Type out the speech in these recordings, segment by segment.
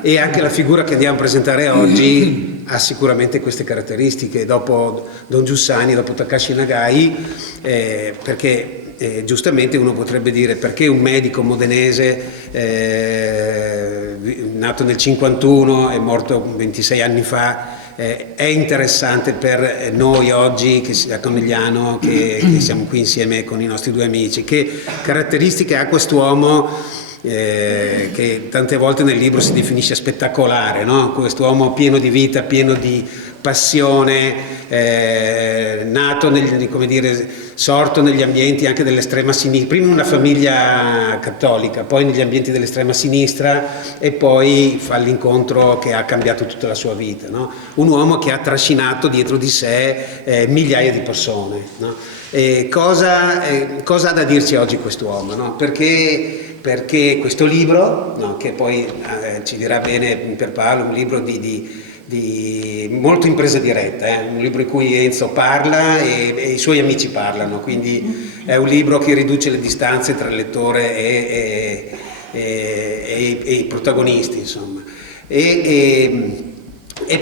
E anche la figura che andiamo a presentare oggi ha sicuramente queste caratteristiche, dopo Don Giussani, dopo Takashi Nagai, perché giustamente uno potrebbe dire perché un medico modenese nato nel 51 e morto 26 anni fa è interessante per noi oggi a Conegliano che siamo qui insieme con i nostri due amici. Che caratteristiche ha quest'uomo che tante volte nel libro si definisce spettacolare, no? Quest'uomo pieno di vita, pieno di passione, nato come dire, sorto negli ambienti anche dell'estrema sinistra, prima in una famiglia cattolica, poi negli ambienti dell'estrema sinistra e poi fa l'incontro che ha cambiato tutta la sua vita, no? Un uomo che ha trascinato dietro di sé migliaia di persone, no? Cosa ha da dirci oggi quest'uomo, no? Perché questo libro, no, che poi ci dirà bene Pierpaolo, un libro di molto in presa diretta, un libro in cui Enzo parla e i suoi amici parlano, quindi è un libro che riduce le distanze tra il lettore e i protagonisti, insomma. E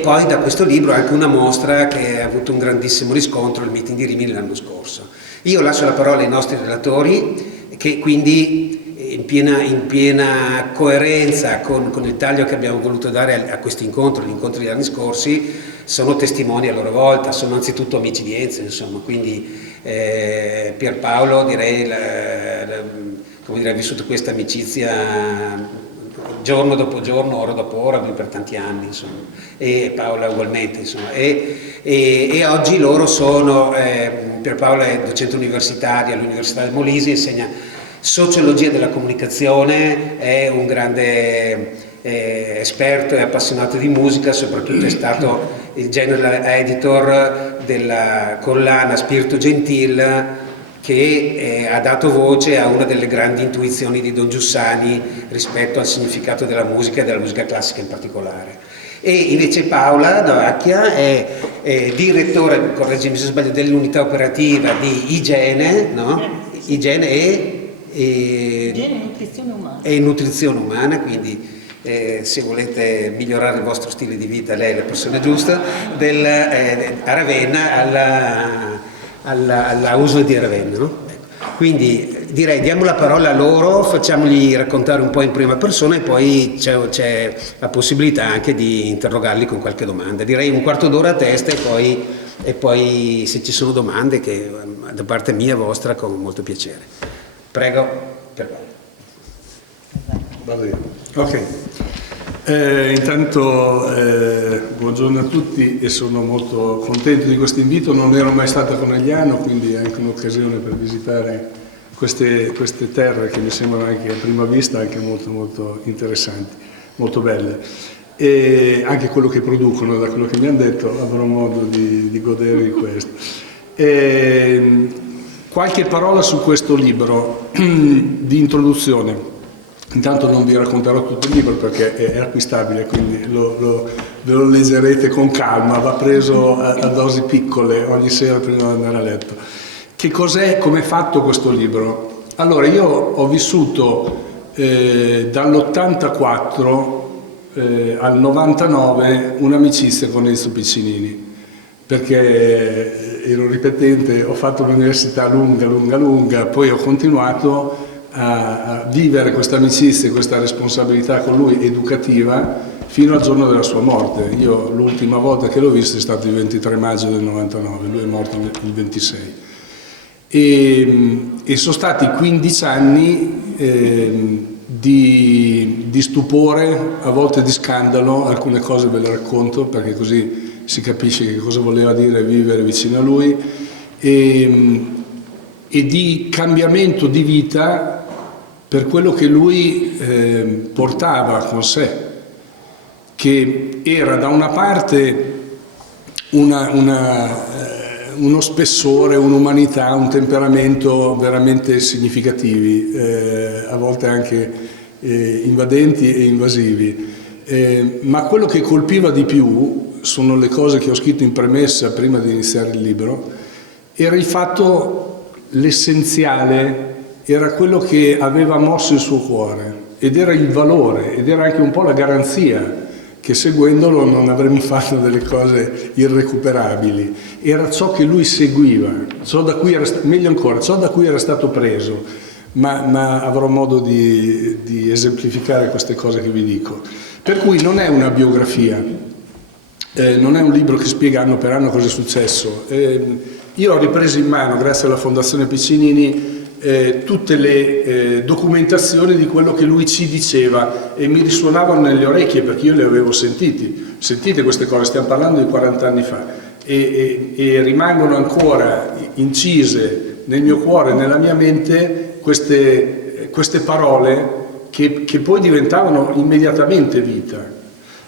poi da questo libro anche una mostra che ha avuto un grandissimo riscontro, il meeting di Rimini l'anno scorso. Io lascio la parola ai nostri relatori che quindi in piena coerenza con il taglio che abbiamo voluto dare a questo incontro, gli incontri degli anni scorsi, sono testimoni a loro volta, sono anzitutto amici di Enzo, insomma, quindi Pierpaolo direi come dire, ha vissuto questa amicizia giorno dopo giorno, ora dopo ora, per tanti anni, insomma, e Paola ugualmente, insomma, e oggi loro sono, Pierpaolo è docente universitario all'Università del Molise, insegna sociologia della comunicazione, è un grande esperto e appassionato di musica, soprattutto è stato il general editor della collana Spirito Gentil, che ha dato voce a una delle grandi intuizioni di Don Giussani rispetto al significato della musica e della musica classica in particolare. E invece Paola Novacchia è direttore, correggimi se sbaglio, dell'unità operativa di igiene, no? Igiene e nutrizione umana, quindi se volete migliorare il vostro stile di vita, lei è la persona giusta, a Ravenna alla USL di Ravenna, no? Quindi direi diamo la parola a loro, facciamogli raccontare un po' in prima persona e poi c'è la possibilità anche di interrogarli con qualche domanda. Direi un quarto d'ora a testa e poi se ci sono domande che da parte mia e vostra con molto piacere. Prego. Va bene. Ok. Intanto buongiorno a tutti e sono molto contento di questo invito, non ero mai stato a Conegliano, quindi è anche un'occasione per visitare queste terre che mi sembrano anche a prima vista anche molto, molto interessanti, molto belle. E anche quello che producono, da quello che mi hanno detto, avrò modo di godere di questo. Qualche parola su questo libro di introduzione. Intanto non vi racconterò tutto il libro perché è acquistabile, quindi ve lo leggerete con calma, va preso a dosi piccole ogni sera prima di andare a letto. Che cos'è, come è fatto questo libro? Allora, io ho vissuto dall'84 al 99 un'amicizia con Enzo Piccinini, perché ero ripetente, ho fatto l'università lunga, poi ho continuato a vivere questa amicizia e questa responsabilità con lui educativa fino al giorno della sua morte. Io l'ultima volta che l'ho visto è stato il 23 maggio del 99, lui è morto il 26. E sono stati 15 anni di stupore, a volte di scandalo, alcune cose ve le racconto perché così si capisce che cosa voleva dire vivere vicino a lui, e di cambiamento di vita per quello che lui portava con sé, che era da una parte uno spessore, un'umanità, un temperamento veramente significativi, a volte anche invadenti e invasivi, ma quello che colpiva di più, sono le cose che ho scritto in premessa prima di iniziare il libro, era il fatto, l'essenziale era quello che aveva mosso il suo cuore, ed era il valore, ed era anche un po' la garanzia che seguendolo non avremmo fatto delle cose irrecuperabili. Era ciò che lui seguiva, ciò da cui era, meglio ancora, ciò da cui era stato preso, ma avrò modo di esemplificare queste cose che vi dico. Per cui non è una biografia, non è un libro che spiega anno per anno cosa è successo. Io ho ripreso in mano, grazie alla Fondazione Piccinini, tutte le documentazioni di quello che lui ci diceva, e mi risuonavano nelle orecchie perché io le avevo sentite queste cose, stiamo parlando di 40 anni fa, e rimangono ancora incise nel mio cuore, nella mia mente, queste parole che poi diventavano immediatamente vita.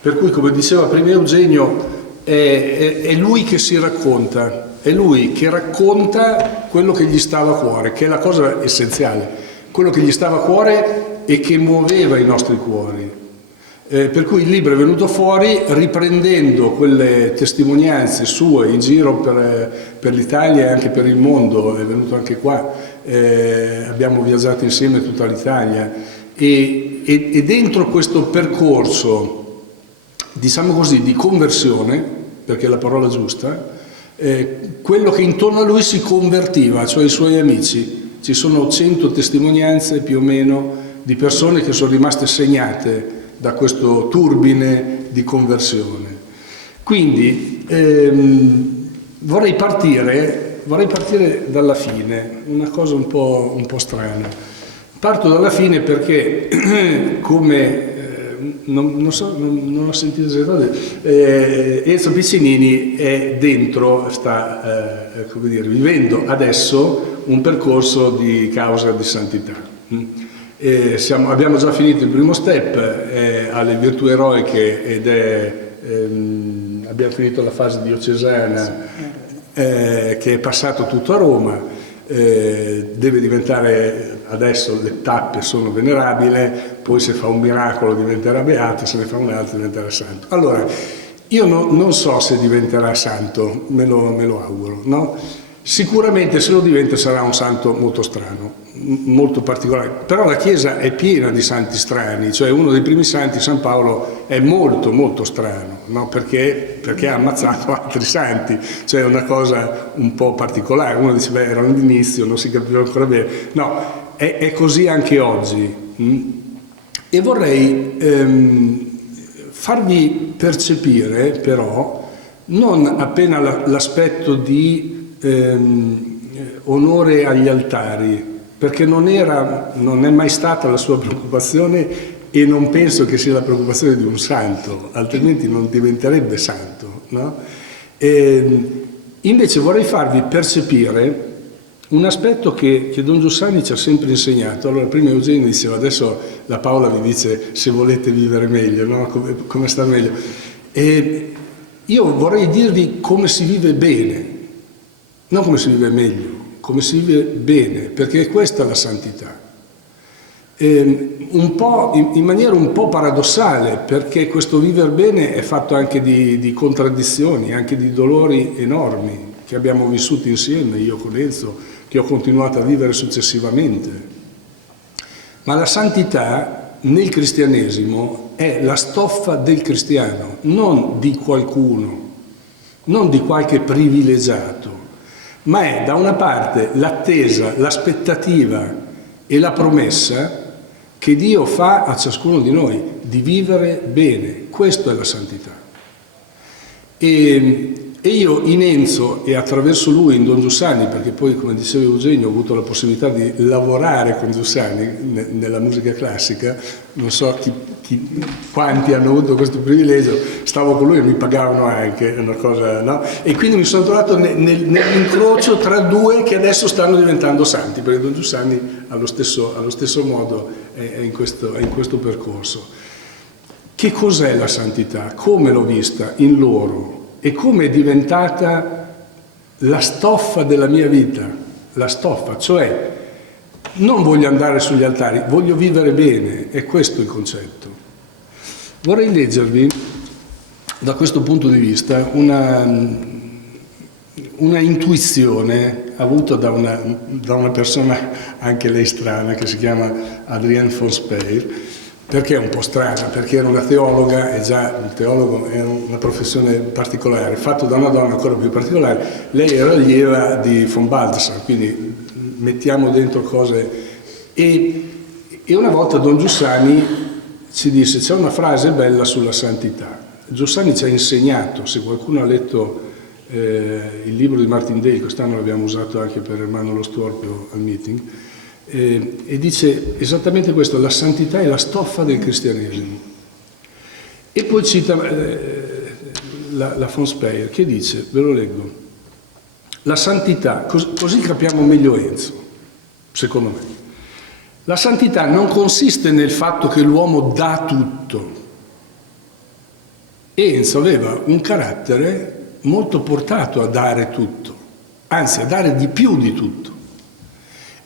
Per cui, come diceva prima Eugenio, è lui che si racconta. È lui che racconta quello che gli stava a cuore, che è la cosa essenziale, quello che gli stava a cuore e che muoveva i nostri cuori. Per cui il libro è venuto fuori riprendendo quelle testimonianze sue in giro per l'Italia e anche per il mondo, è venuto anche qua, abbiamo viaggiato insieme tutta l'Italia, e dentro questo percorso, diciamo così, di conversione, perché è la parola giusta, quello che intorno a lui si convertiva, cioè i suoi amici. Ci sono 100 testimonianze più o meno di persone che sono rimaste segnate da questo turbine di conversione. Quindi vorrei partire dalla fine, una cosa un po' strana. Parto dalla fine perché, come non ho sentito Enzo Piccinini è dentro, sta come dire, vivendo adesso un percorso di causa di santità. Abbiamo già finito il primo step, alle virtù eroiche, abbiamo finito la fase diocesana, che è passato tutto a Roma. Deve diventare, adesso le tappe sono venerabile, poi se fa un miracolo diventerà beato, se ne fa un altro diventerà santo. Allora, io non so se diventerà santo, me lo auguro, no? Sicuramente se lo diventa sarà un santo molto strano, molto particolare, però la Chiesa è piena di santi strani, cioè uno dei primi santi, San Paolo, è molto molto strano, no? Perché ha ammazzato altri santi, cioè è una cosa un po' particolare. Uno dice, beh, era all'inizio, non si capiva ancora bene, no, è così anche oggi. E vorrei farvi percepire però non appena l'aspetto di onore agli altari, perché non è mai stata la sua preoccupazione, e non penso che sia la preoccupazione di un santo, altrimenti non diventerebbe santo, no? Invece vorrei farvi percepire un aspetto che Don Giussani ci ha sempre insegnato. Allora, prima Eugenio diceva, adesso la Paola vi dice se volete vivere meglio, no? Come sta meglio. E io vorrei dirvi come si vive bene, non come si vive meglio, come si vive bene, perché è questa la santità. In maniera un po' paradossale, perché questo vivere bene è fatto anche di contraddizioni, anche di dolori enormi che abbiamo vissuto insieme, io con Enzo, che ho continuato a vivere successivamente. Ma la santità nel cristianesimo è la stoffa del cristiano, non di qualcuno, non di qualche privilegiato, ma è da una parte l'attesa, l'aspettativa e la promessa che Dio fa a ciascuno di noi di vivere bene. Questo è la santità. E io in Enzo, e attraverso lui in Don Giussani, perché poi, come diceva Eugenio, ho avuto la possibilità di lavorare con Giussani nella musica classica, non so quanti hanno avuto questo privilegio, stavo con lui e mi pagavano anche, una cosa, no? E quindi mi sono trovato nell'incrocio tra due che adesso stanno diventando santi, perché Don Giussani allo stesso modo è in questo percorso. Che cos'è la santità? Come l'ho vista in loro? E come è diventata la stoffa della mia vita, la stoffa, cioè non voglio andare sugli altari, voglio vivere bene, è questo il concetto. Vorrei leggervi da questo punto di vista una una intuizione avuta da una persona, anche lei strana, che si chiama Adrienne von Speyer. Perché è un po' strana? Perché era una teologa, e già il teologo è una professione particolare, fatto da una donna ancora più particolare. Lei era allieva di von Balthasar, quindi mettiamo dentro cose. E una volta Don Giussani ci disse, c'è una frase bella sulla santità. Giussani ci ha insegnato, se qualcuno ha letto il libro di Martin Day, quest'anno l'abbiamo usato anche per Ermanno Lo Storpio al meeting, e dice esattamente questo: la santità è la stoffa del cristianesimo. E poi cita la von Speyer, che dice, ve lo leggo, la santità, così capiamo meglio Enzo, secondo me, la santità non consiste nel fatto che l'uomo dà tutto. Enzo aveva un carattere molto portato a dare tutto, anzi a dare di più di tutto.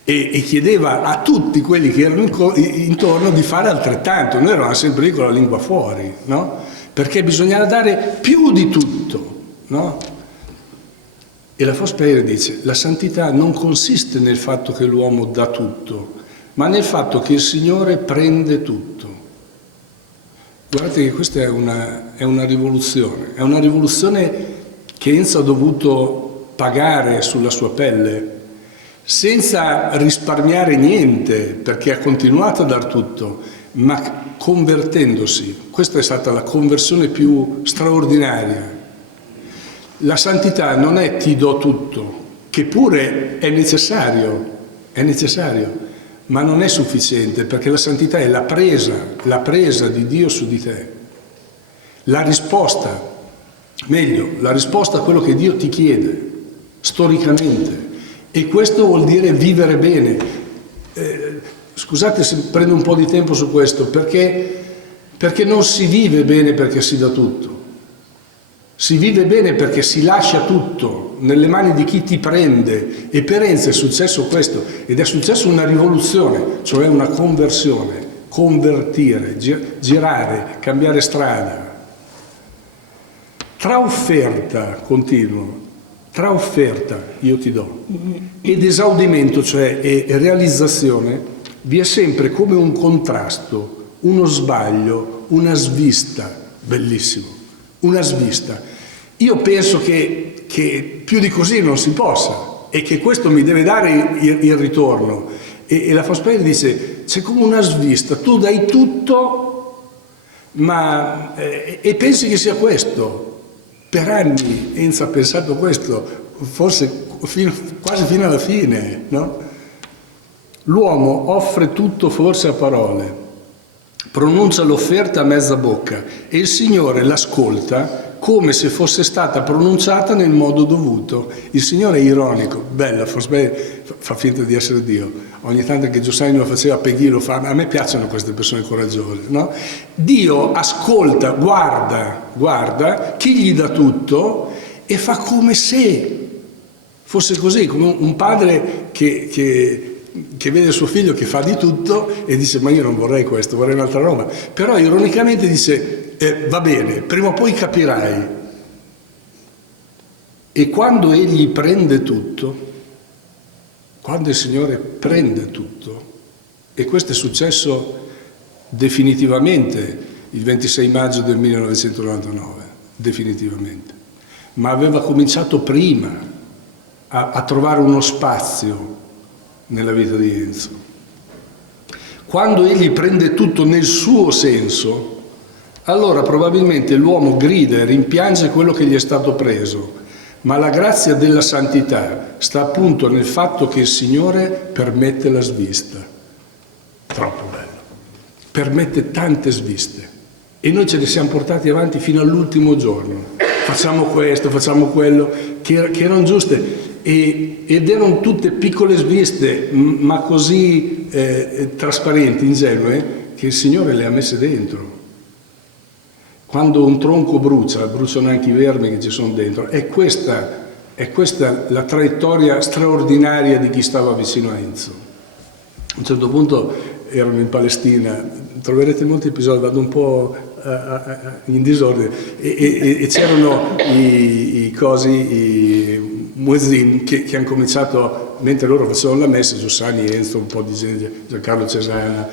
E chiedeva a tutti quelli che erano intorno di fare altrettanto. Noi eravamo sempre lì con la lingua fuori, no? Perché bisognava dare più di tutto, no? E la von Speyer dice, la santità non consiste nel fatto che l'uomo dà tutto, ma nel fatto che il Signore prende tutto. Guardate che questa è una rivoluzione che Enzo ha dovuto pagare sulla sua pelle, senza risparmiare niente, perché ha continuato a dar tutto, ma convertendosi. Questa è stata la conversione più straordinaria. La santità non è ti do tutto, che pure è necessario, ma non è sufficiente, perché la santità è la presa di Dio su di te. La risposta a quello che Dio ti chiede, storicamente. E questo vuol dire vivere bene. Scusate se prendo un po' di tempo su questo, perché non si vive bene perché si dà tutto. Si vive bene perché si lascia tutto nelle mani di chi ti prende. E per Enzo è successo questo, ed è successo una rivoluzione, cioè una conversione, convertire, girare, cambiare strada. Tra offerta, continuo, tra offerta io ti do ed esaudimento, cioè e realizzazione, vi è sempre come un contrasto, uno sbaglio, una svista, bellissimo, una svista. Io penso che più di così non si possa e che questo mi deve dare il ritorno. E la von Speyer dice, c'è come una svista, tu dai tutto e pensi che sia questo. Per anni Enzo ha pensato questo, forse quasi fino alla fine, no? L'uomo offre tutto forse a parole, pronuncia l'offerta a mezza bocca e il Signore l'ascolta come se fosse stata pronunciata nel modo dovuto. Il Signore è ironico, bella, forse fa finta di essere Dio. Ogni tanto che Giussani lo faceva, Peggy lo fa, a me piacciono queste persone coraggiose, no? Dio ascolta, guarda chi gli dà tutto e fa come se fosse così, come un padre che vede suo figlio che fa di tutto e dice, ma io non vorrei questo, vorrei un'altra roba. Però ironicamente dice, va bene, prima o poi capirai. E quando egli prende tutto, quando il Signore prende tutto, e questo è successo definitivamente il 26 maggio del 1999, definitivamente, ma aveva cominciato prima a trovare uno spazio nella vita di Enzo. Quando egli prende tutto nel suo senso, allora probabilmente l'uomo grida e rimpiange quello che gli è stato preso, ma la grazia della santità sta appunto nel fatto che il Signore permette la svista. Troppo bello. Permette tante sviste. E noi ce le siamo portati avanti fino all'ultimo giorno. Facciamo questo, facciamo quello, che erano giuste. Ed erano tutte piccole sviste, ma così trasparenti, ingenue, che il Signore le ha messe dentro. Quando un tronco bruciano anche i vermi che ci sono dentro. È questa la traiettoria straordinaria di chi stava vicino a Enzo. A un certo punto erano in Palestina, troverete molti episodi, vado un po' in disordine, e c'erano muezzin che hanno cominciato, mentre loro facevano la messa, Giussani, Enzo, un po' di gente, Giancarlo Cesana,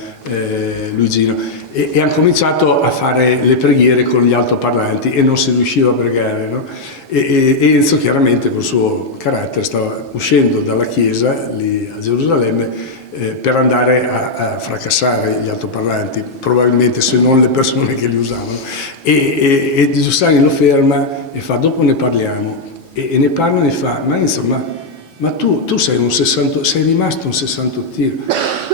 Luigino, e hanno cominciato a fare le preghiere con gli altoparlanti e non si riusciva a pregare, no? E Enzo chiaramente col suo carattere stava uscendo dalla chiesa lì a Gerusalemme per andare a fracassare gli altoparlanti, probabilmente, se non le persone che li usavano. E Giussani lo ferma e fa: dopo ne parliamo. E ne parla e fa: ma insomma, ma tu sei sei rimasto un 68ino,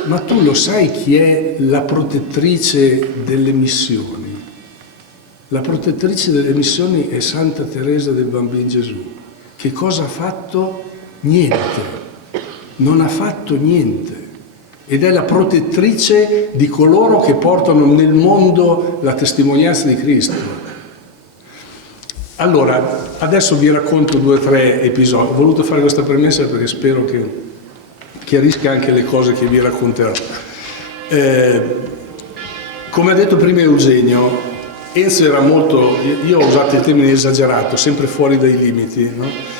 ma tu lo sai chi è la protettrice delle missioni? La protettrice delle missioni è Santa Teresa del Bambino Gesù. Che cosa ha fatto? Niente. Non ha fatto niente. Ed è la protettrice di coloro che portano nel mondo la testimonianza di Cristo. Allora, adesso vi racconto 2 o 3 episodi. Ho voluto fare questa premessa perché spero che chiarisca anche le cose che vi racconterò. Come ha detto prima Eugenio, Enzo era molto, io ho usato il termine esagerato, sempre fuori dai limiti, no?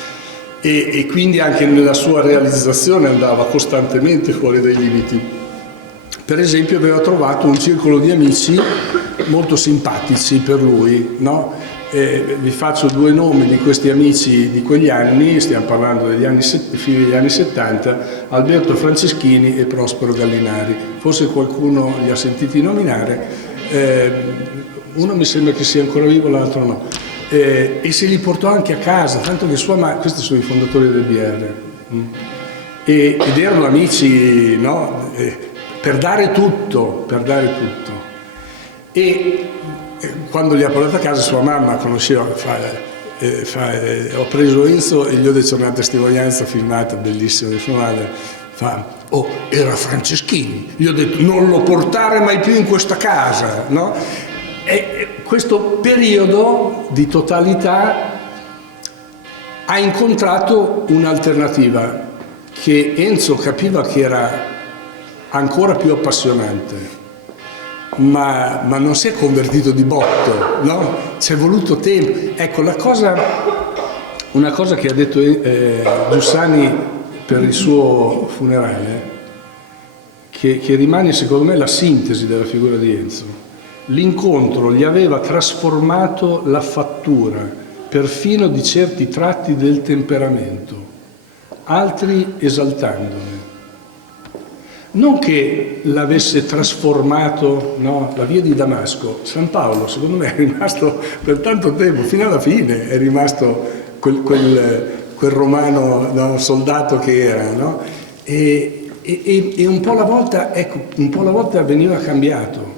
E quindi anche nella sua realizzazione andava costantemente fuori dai limiti. Per esempio aveva trovato un circolo di amici molto simpatici per lui, no? Vi faccio 2 nomi di questi amici di quegli anni, stiamo parlando degli fine degli anni 70, Alberto Franceschini e Prospero Gallinari. Forse qualcuno li ha sentiti nominare, uno mi sembra che sia ancora vivo, l'altro no. E se li portò anche a casa, tanto che sua madre, questi sono i fondatori del BR, ed erano amici, no? Per dare tutto. E quando li ha portati a casa, sua mamma conosceva, ho preso Enzo e gli ho detto una testimonianza filmata bellissima di sua madre, oh, era Franceschini, gli ho detto non lo portare mai più in questa casa, no? E questo periodo di totalità ha incontrato un'alternativa che Enzo capiva che era ancora più appassionante, ma non si è convertito di botto, no? Ci è voluto tempo. Ecco, una cosa che ha detto Giussani per il suo funerale, che rimane secondo me la sintesi della figura di Enzo. L'incontro gli aveva trasformato la fattura, perfino di certi tratti del temperamento, altri esaltandone. Non che l'avesse trasformato, no? La via di Damasco, San Paolo, secondo me è rimasto per tanto tempo, fino alla fine è rimasto quel romano, no, soldato che era, no? E un po' alla volta, ecco, veniva cambiato,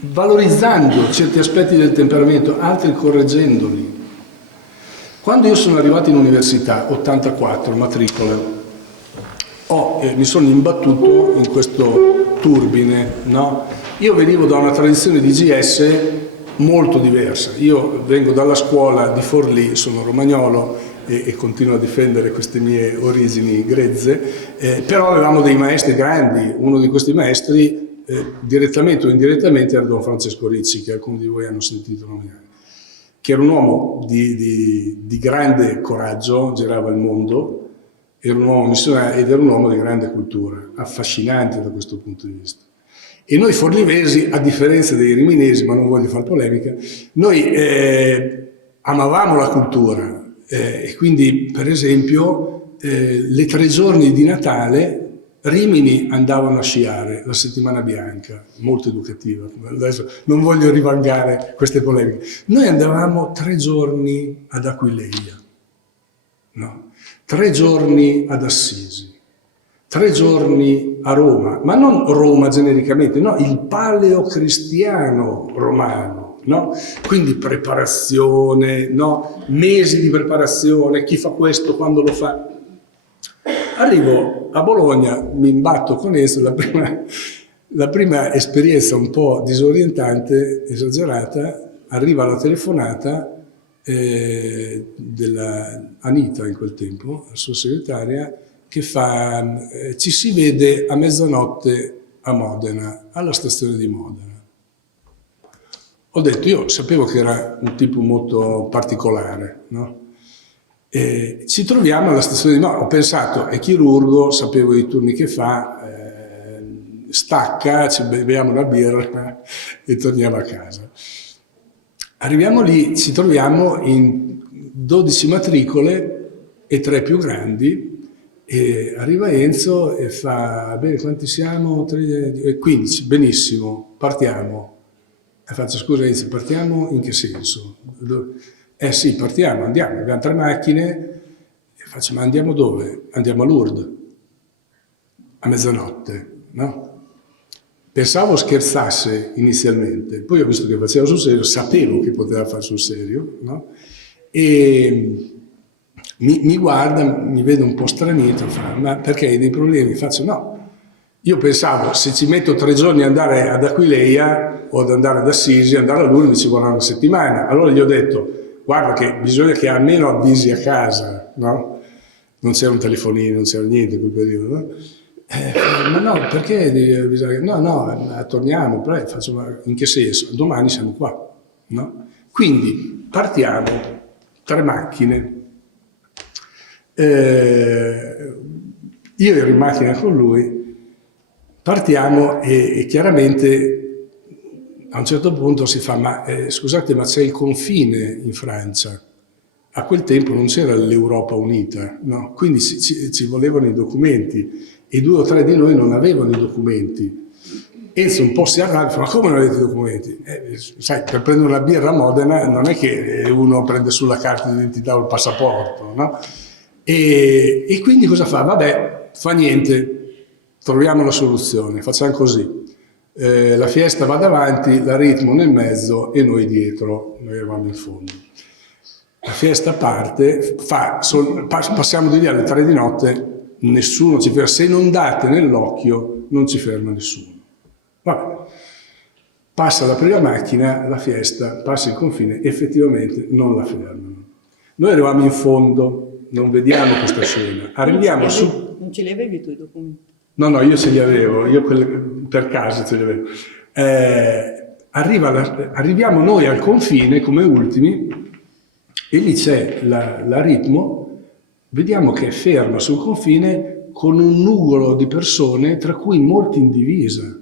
valorizzando certi aspetti del temperamento, altri correggendoli. Quando io sono arrivato in università, 84, matricola, mi sono imbattuto in questo turbine, no? Io venivo da una tradizione di GS molto diversa. Io vengo dalla scuola di Forlì, sono romagnolo e continuo a difendere queste mie origini grezze, però avevamo dei maestri grandi. Uno di questi maestri direttamente o indirettamente era Don Francesco Ricci, che alcuni di voi hanno sentito nominare, che era un uomo di grande coraggio, girava il mondo, era un uomo missionario ed era un uomo di grande cultura, affascinante da questo punto di vista. E noi forlivesi, a differenza dei riminesi, ma non voglio fare polemica, noi amavamo la cultura, e quindi per esempio le 3 giorni di Natale Rimini andavano a sciare, la settimana bianca, molto educativa. Adesso non voglio rivangare queste polemiche. Noi andavamo 3 giorni ad Aquileia, no? 3 giorni ad Assisi, 3 giorni a Roma, ma non Roma genericamente, no, il paleocristiano romano, no? Quindi preparazione, no? Mesi di preparazione, chi fa questo, quando lo fa. Arrivo a Bologna, mi imbatto con esso, la prima esperienza un po' disorientante, esagerata, arriva la telefonata della Anita in quel tempo, la sua segretaria, che fa ci si vede a mezzanotte a Modena, alla stazione di Modena. Ho detto, io sapevo che era un tipo molto particolare, no? Ci troviamo alla stazione di Mora. Ho pensato, è chirurgo, sapevo i turni che fa, stacca, ci beviamo una birra e torniamo a casa. Arriviamo lì, ci troviamo in 12 matricole e 3 più grandi, e arriva Enzo e fa, bene, quanti siamo? 15, benissimo, partiamo. E faccio, scusa Enzo, partiamo in che senso? Sì, partiamo, andiamo, abbiamo 3 macchine. E faccio, ma andiamo dove? Andiamo a Lourdes, a mezzanotte, no? Pensavo scherzasse inizialmente, poi ho visto che faceva sul serio, sapevo che poteva fare sul serio, no? E mi guarda, mi vede un po' stranito, fa, ma perché hai dei problemi? Faccio, no, io pensavo, se ci metto 3 giorni ad andare ad Aquileia o ad andare ad Assisi, andare a Lourdes ci vorrà una settimana. Allora gli ho detto, guarda che bisogna che almeno avvisi a casa, no? Non c'era un telefonino, non c'era niente in quel periodo, no? Ma no, perché devi avvisare? No, torniamo, però faccio, ma in che senso? Domani siamo qua, no? Quindi partiamo, 3 macchine. Io ero in macchina con lui, partiamo e chiaramente a un certo punto si fa, ma scusate, ma c'è il confine in Francia. A quel tempo non c'era l'Europa unita, no? Quindi ci volevano i documenti e 2 o 3 di noi non avevano i documenti. Enzo un po' si arrabbia, ma come non avete i documenti? Sai, per prendere una birra a Modena non è che uno prende sulla carta d'identità o il passaporto, no? E quindi cosa fa? Vabbè, fa niente, troviamo la soluzione, facciamo così. La Fiesta va davanti, la Ritmo nel mezzo e noi dietro, noi eravamo in fondo. La Fiesta parte, passiamo di lì alle 3 di notte, nessuno ci ferma, se non date nell'occhio non ci ferma nessuno. Vabbè. Passa la prima macchina, la Fiesta, passa il confine, effettivamente non la fermano. Noi eravamo in fondo, non vediamo questa scena, arriviamo su... Non ce li avevi tu i documenti? No, io ce li avevo, io per caso ce li avevo. Arriviamo noi al confine come ultimi e lì c'è la Ritmo, vediamo che è ferma sul confine con un nugolo di persone, tra cui molti in divisa.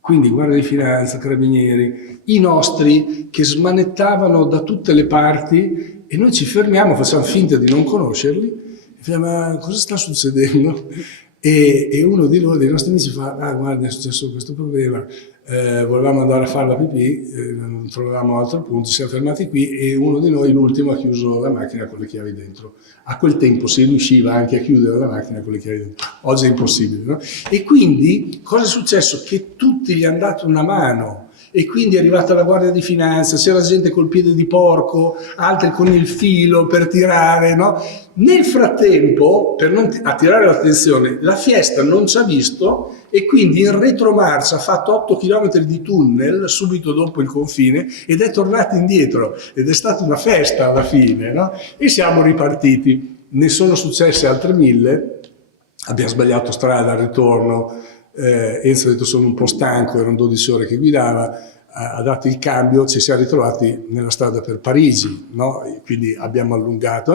Quindi Guardia di Finanza, Carabinieri, i nostri che smanettavano da tutte le parti e noi ci fermiamo, facciamo finta di non conoscerli e diciamo, ma cosa sta succedendo? E uno di loro, dei nostri amici, fa, guarda, è successo questo problema, volevamo andare a fare la pipì, non trovavamo altro punto, ci siamo fermati qui e uno di noi, l'ultimo, ha chiuso la macchina con le chiavi dentro. A quel tempo si riusciva anche a chiudere la macchina con le chiavi dentro, oggi è impossibile, no? E quindi cosa è successo? Che tutti gli hanno dato una mano. E quindi è arrivata la Guardia di Finanza, c'era gente col piede di porco, altri con il filo per tirare, no? Nel frattempo, per non attirare l'attenzione, la Fiesta non ci ha visto e quindi in retromarcia ha fatto 8 km di tunnel subito dopo il confine ed è tornato indietro ed è stata una festa alla fine, no? E siamo ripartiti. Ne sono successe altre 1000, abbiamo sbagliato strada al ritorno. Enzo ha detto sono un po' stanco, erano 12 ore che guidava, ha dato il cambio, ci siamo ritrovati nella strada per Parigi, no? Quindi abbiamo allungato.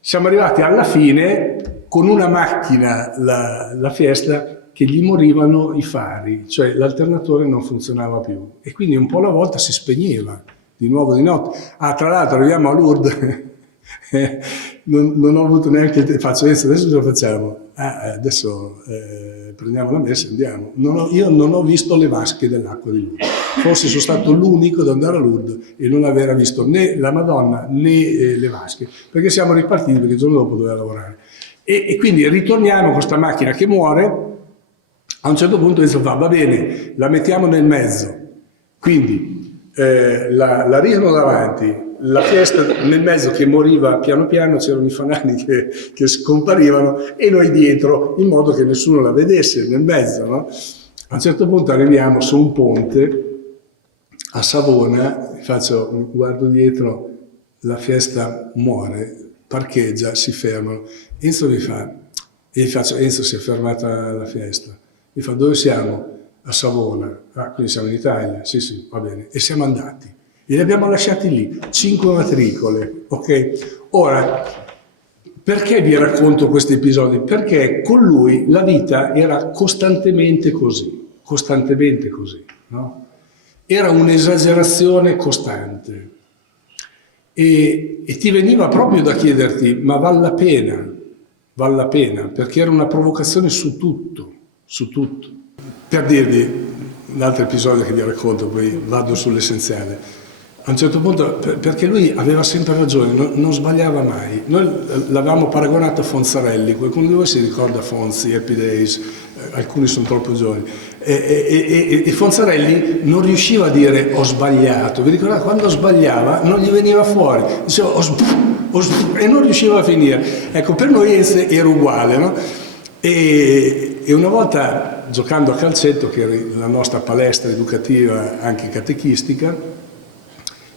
Siamo arrivati alla fine con una macchina, la Fiesta, che gli morivano i fari, cioè l'alternatore non funzionava più e quindi un po' alla volta si spegneva, di nuovo di notte. Tra l'altro arriviamo a Lourdes, non ho avuto neanche il tempo, adesso cosa facciamo? Adesso prendiamo la messa e andiamo. Io non ho visto le vasche dell'acqua di Lourdes, forse sono stato l'unico ad andare a Lourdes e non aver visto né la Madonna né le vasche, perché siamo ripartiti perché il giorno dopo doveva lavorare. E quindi ritorniamo con questa macchina che muore. A un certo punto Enzo fa, va bene, la mettiamo nel mezzo, quindi la Ritmo davanti, la Fiesta nel mezzo che moriva piano piano, c'erano i fanali che scomparivano e noi dietro, in modo che nessuno la vedesse nel mezzo, no? A un certo punto arriviamo su un ponte a Savona, guardo dietro, la Fiesta muore, parcheggia, si fermano. Enzo mi fa, e gli faccio, Enzo si è fermata la Fiesta. Mi fa, dove siamo? A Savona. Quindi siamo in Italia? Sì, va bene. E siamo andati. E li abbiamo lasciati lì, 5 matricole, ok? Ora, Perché vi racconto questi episodi? Perché con lui la vita era costantemente così, no? Era un'esagerazione costante e ti veniva proprio da chiederti, ma vale la pena, perché era una provocazione su tutto. Per dirvi un altro episodio che vi racconto, poi vado sull'essenziale. A un certo punto, perché lui aveva sempre ragione, non sbagliava mai. Noi l'avevamo paragonato a Fonzarelli, qualcuno di voi si ricorda Fonzi, Happy Days, alcuni sono troppo giovani. E Fonzarelli non riusciva a dire ho sbagliato, vi ricordate? Quando sbagliava non gli veniva fuori, diceva e non riusciva a finire. Ecco, per noi era uguale, no? E una volta giocando a calcetto, che era la nostra palestra educativa anche catechistica,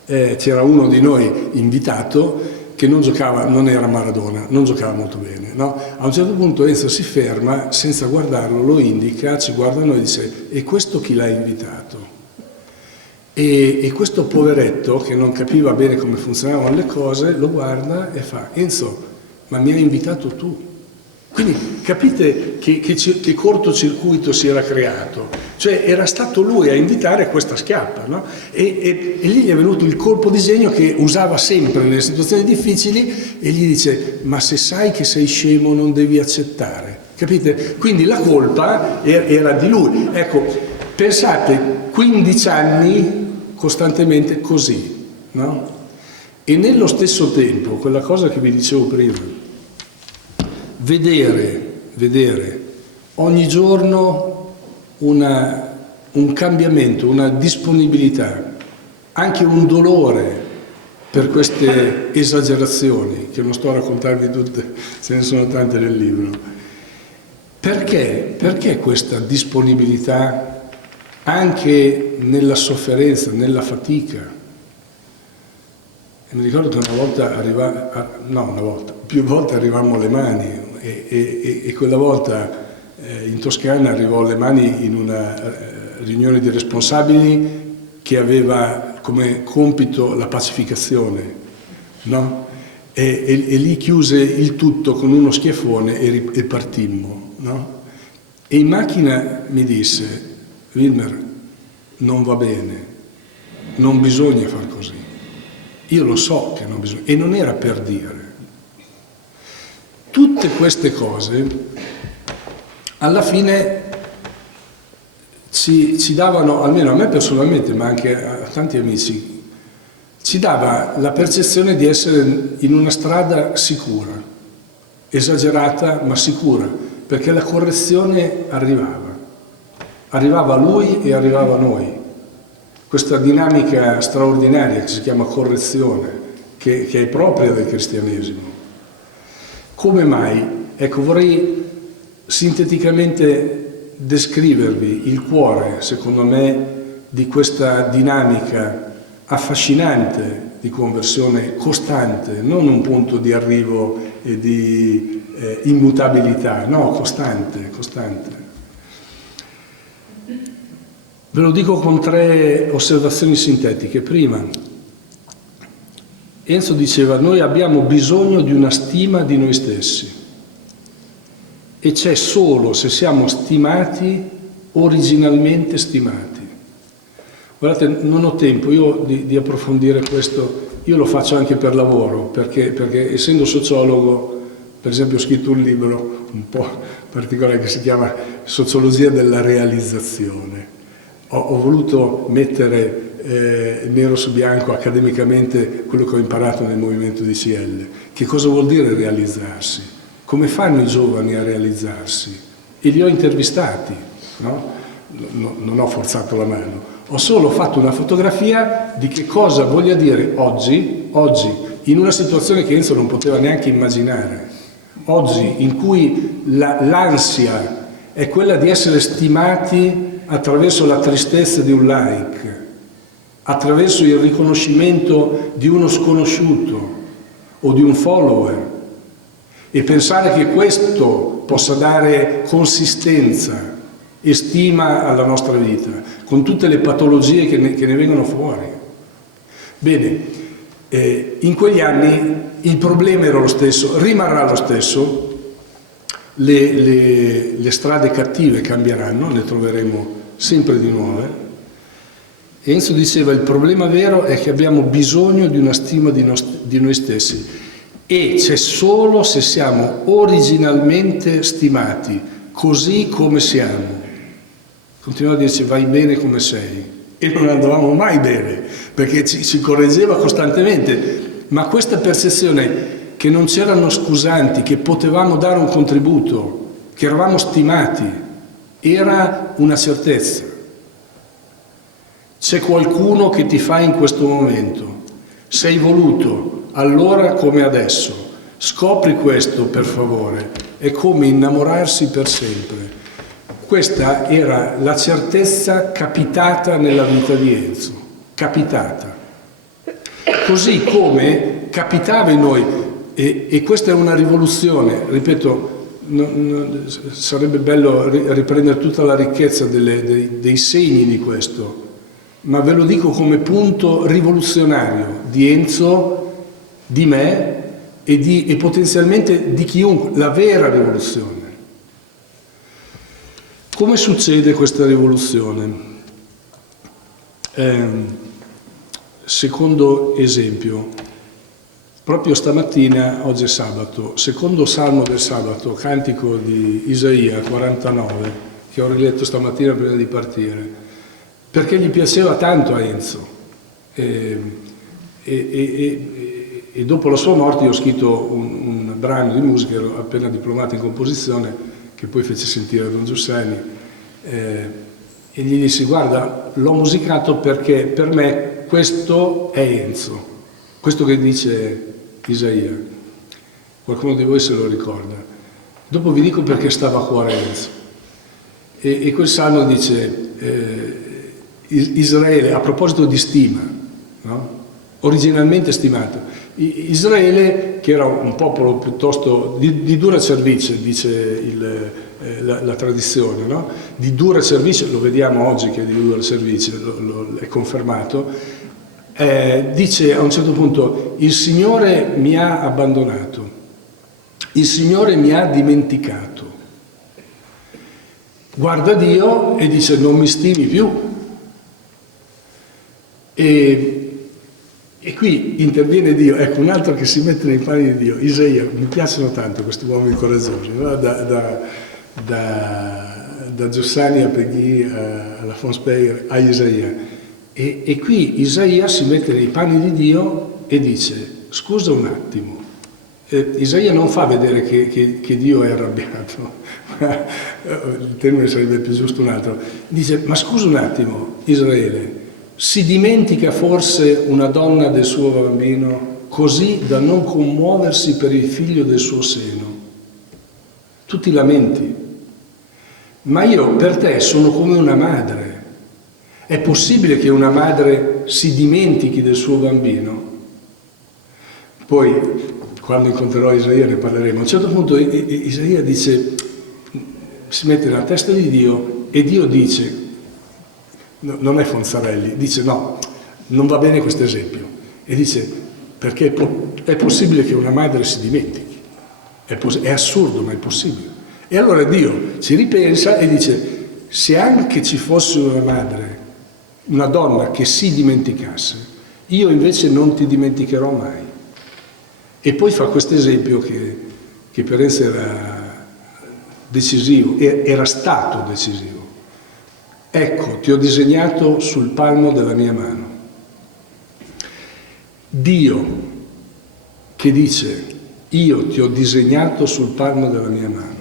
c'era uno di noi invitato che non era Maradona, non giocava molto bene, no? A un certo punto Enzo si ferma, senza guardarlo, lo indica, ci guarda noi e dice: e questo chi l'ha invitato? E questo poveretto, che non capiva bene come funzionavano le cose, lo guarda e fa: Enzo, ma mi hai invitato tu. Quindi capite che cortocircuito si era creato, cioè era stato lui a invitare questa schiappa, no? E lì gli è venuto il colpo di segno che usava sempre nelle situazioni difficili e gli dice: ma se sai che sei scemo non devi accettare, capite? Quindi la colpa era di lui. Ecco, pensate, 15 anni costantemente così, no? E nello stesso tempo, quella cosa che vi dicevo prima, vedere ogni giorno un cambiamento, una disponibilità, anche un dolore per queste esagerazioni, che non sto a raccontarvi tutte, ce ne sono tante nel libro. Perché questa disponibilità anche nella sofferenza, nella fatica? E mi ricordo che più volte arrivavamo alle mani e quella volta in Toscana arrivò alle mani in una riunione di responsabili che aveva come compito la pacificazione, no? E lì chiuse il tutto con uno schiaffone e partimmo, no? E in macchina mi disse: Wilmer, non va bene, non bisogna far così. Io lo so che non bisogna, e non era per dire. Tutte queste cose alla fine ci davano, almeno a me personalmente, ma anche a tanti amici, ci dava la percezione di essere in una strada sicura, esagerata ma sicura, perché la correzione arrivava a lui e arrivava a noi. Questa dinamica straordinaria che si chiama correzione, che è propria del cristianesimo. Come mai? Ecco, vorrei sinteticamente descrivervi il cuore, secondo me, di questa dinamica affascinante di conversione costante, non un punto di arrivo e di immutabilità, no, costante. Ve lo dico con 3 osservazioni sintetiche. Prima, Enzo diceva: noi abbiamo bisogno di una stima di noi stessi e c'è solo se siamo stimati, originalmente stimati. Guardate, non ho tempo io di approfondire questo, io lo faccio anche per lavoro, perché essendo sociologo, per esempio ho scritto un libro un po' particolare che si chiama Sociologia della realizzazione. Ho voluto mettere nero su bianco accademicamente quello che ho imparato nel movimento DCL. Che cosa vuol dire realizzarsi? Come fanno i giovani a realizzarsi? E li ho intervistati, no? Non ho forzato la mano, ho solo fatto una fotografia di che cosa voglia dire oggi, in una situazione che Enzo non poteva neanche immaginare. Oggi, in cui l'ansia è quella di essere stimati attraverso la tristezza di un like, attraverso il riconoscimento di uno sconosciuto o di un follower, e pensare che questo possa dare consistenza e stima alla nostra vita, con tutte le patologie che ne vengono fuori. Bene, In quegli anni il problema era lo stesso, rimarrà lo stesso, le strade cattive cambieranno, ne troveremo sempre di nuove. Enzo diceva: il problema vero è che abbiamo bisogno di una stima di noi stessi, e c'è solo se siamo originalmente stimati, così come siamo. Continuava a dirci: vai bene come sei. E non andavamo mai bene, perché ci correggeva costantemente. Ma questa percezione che non c'erano scusanti, che potevamo dare un contributo, che eravamo stimati, era una certezza. C'è qualcuno che ti fa in questo momento. Sei voluto, allora come adesso. Scopri questo, per favore. È come innamorarsi per sempre. Questa era la certezza capitata nella vita di Enzo, capitata. Così come capitava in noi, e questa è una rivoluzione, ripeto, sarebbe bello riprendere tutta la ricchezza dei segni di questo, ma ve lo dico come punto rivoluzionario di Enzo, di me e potenzialmente di chiunque, la vera rivoluzione. Come succede questa rivoluzione? Secondo esempio, proprio stamattina, oggi è sabato, secondo salmo del sabato, cantico di Isaia 49, che ho riletto stamattina prima di partire, perché gli piaceva tanto a Enzo. E dopo la sua morte io ho scritto un brano di musica, ero appena diplomato in composizione, che poi fece sentire a Don Giussani, e gli dissi: guarda, l'ho musicato perché per me questo è Enzo, questo che dice Isaia. Qualcuno di voi se lo ricorda. Dopo vi dico perché stava a cuore Enzo. E quel salmo dice, Israele, a proposito di stima, no? Originalmente stimato, Israele, che era un popolo piuttosto di dura cervice, dice la tradizione, no? Di dura cervice, lo vediamo oggi che è di dura cervice, è confermato, dice a un certo punto: il Signore mi ha abbandonato, il Signore mi ha dimenticato. Guarda Dio e dice: non mi stimi più. E qui interviene Dio, ecco un altro che si mette nei panni di Dio. Isaia, mi piacciono tanto questi uomini coraggiosi, no? da Giussani a Peggy, alla von Speyer, a Isaia. E qui Isaia si mette nei panni di Dio e dice: scusa un attimo. Isaia non fa vedere che Dio è arrabbiato, il termine sarebbe più giusto un altro. Dice: ma scusa un attimo, Israele, si dimentica forse una donna del suo bambino così da non commuoversi per il figlio del suo seno? Tu ti lamenti, ma io per te sono come una madre. È possibile che una madre si dimentichi del suo bambino? Poi, quando incontrerò Isaia ne parleremo. A un certo punto Isaia dice, si mette nella testa di Dio e Dio dice, non è Fonzarelli, dice no, non va bene questo esempio, e dice perché è possibile che una madre si dimentichi, è assurdo ma è possibile. E allora Dio ci ripensa e dice: se anche ci fosse una madre, una donna che si dimenticasse, io invece non ti dimenticherò mai. E poi fa questo esempio che per Enzo era decisivo, era stato decisivo. Ecco, ti ho disegnato sul palmo della mia mano. Dio che dice: io ti ho disegnato sul palmo della mia mano.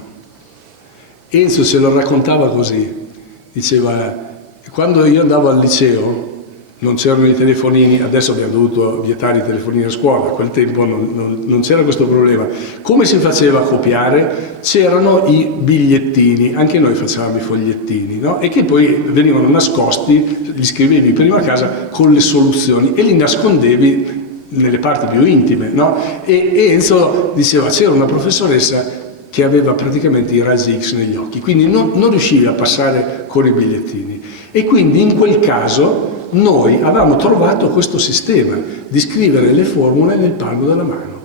Enzo ce lo raccontava così, diceva: quando io andavo al liceo non c'erano i telefonini, adesso abbiamo dovuto vietare i telefonini a scuola, a quel tempo non c'era questo problema. Come si faceva a copiare? C'erano i bigliettini, anche noi facevamo i fogliettini, no? E che poi venivano nascosti, li scrivevi prima a casa con le soluzioni e li nascondevi nelle parti più intime, no? E Enzo diceva: c'era una professoressa che aveva praticamente i raggi X negli occhi, quindi non riusciva a passare con i bigliettini. E quindi in quel caso noi avevamo trovato questo sistema di scrivere le formule nel palmo della mano.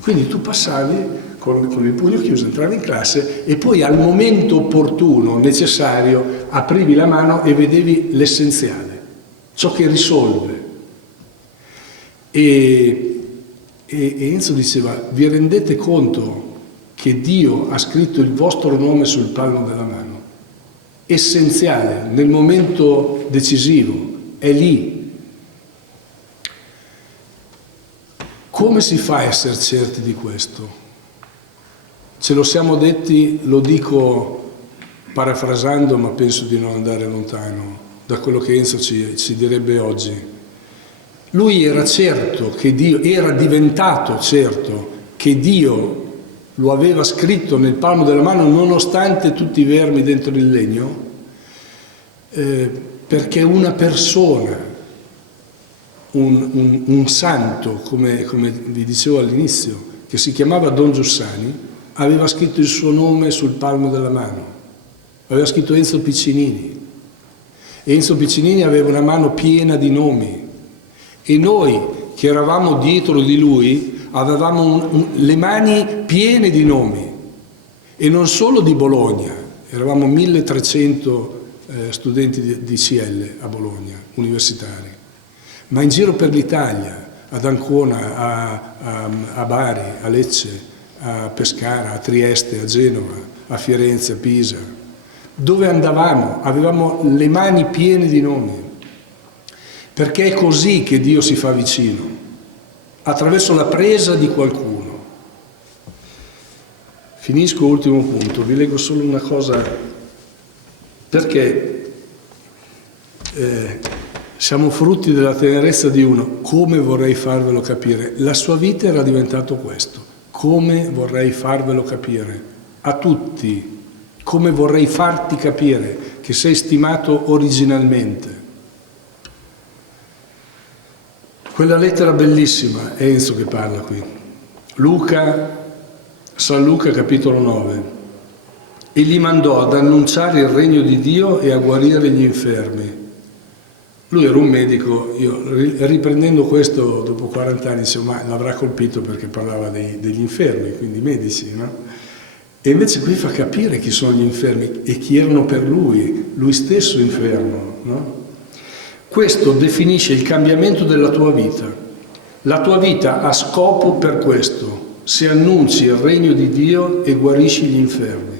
Quindi tu passavi con il pugno chiuso, entravi in classe e poi al momento opportuno, necessario, aprivi la mano e vedevi l'essenziale, ciò che risolve. E Enzo diceva, vi rendete conto che Dio ha scritto il vostro nome sul palmo della mano? Essenziale, nel momento decisivo, è lì. Come si fa a essere certi di questo? Ce lo siamo detti, lo dico parafrasando, ma penso di non andare lontano da quello che Enzo ci direbbe oggi. Lui era certo che Dio, era diventato certo che Dio lo aveva scritto nel palmo della mano nonostante tutti i vermi dentro il legno, perché una persona, un santo, come vi dicevo all'inizio, che si chiamava Don Giussani, aveva scritto il suo nome sul palmo della mano, aveva scritto Enzo Piccinini. Enzo Piccinini aveva una mano piena di nomi e noi che eravamo dietro di lui avevamo le mani piene di nomi, e non solo di Bologna, eravamo 1300 studenti di CL a Bologna, universitari, ma in giro per l'Italia, ad Ancona, a Bari, a Lecce, a Pescara, a Trieste, a Genova, a Firenze, a Pisa. Dove andavamo avevamo le mani piene di nomi, perché è così che Dio si fa vicino, attraverso la presa di qualcuno. Finisco, ultimo punto, vi leggo solo una cosa, perché siamo frutti della tenerezza di uno. Come vorrei farvelo capire? La sua vita era diventato questo. Come vorrei farvelo capire a tutti, come vorrei farti capire che sei stimato originalmente. Quella lettera bellissima, è Enzo che parla qui, San Luca capitolo 9, e li mandò ad annunciare il regno di Dio e a guarire gli infermi. Lui era un medico, io riprendendo questo dopo 40 anni dicevo, ma l'avrà colpito perché parlava degli infermi, quindi medici, no? E invece qui fa capire chi sono gli infermi e chi erano per lui stesso infermo, no? Questo definisce il cambiamento della tua vita. La tua vita ha scopo per questo, se annunci il regno di Dio e guarisci gli infermi.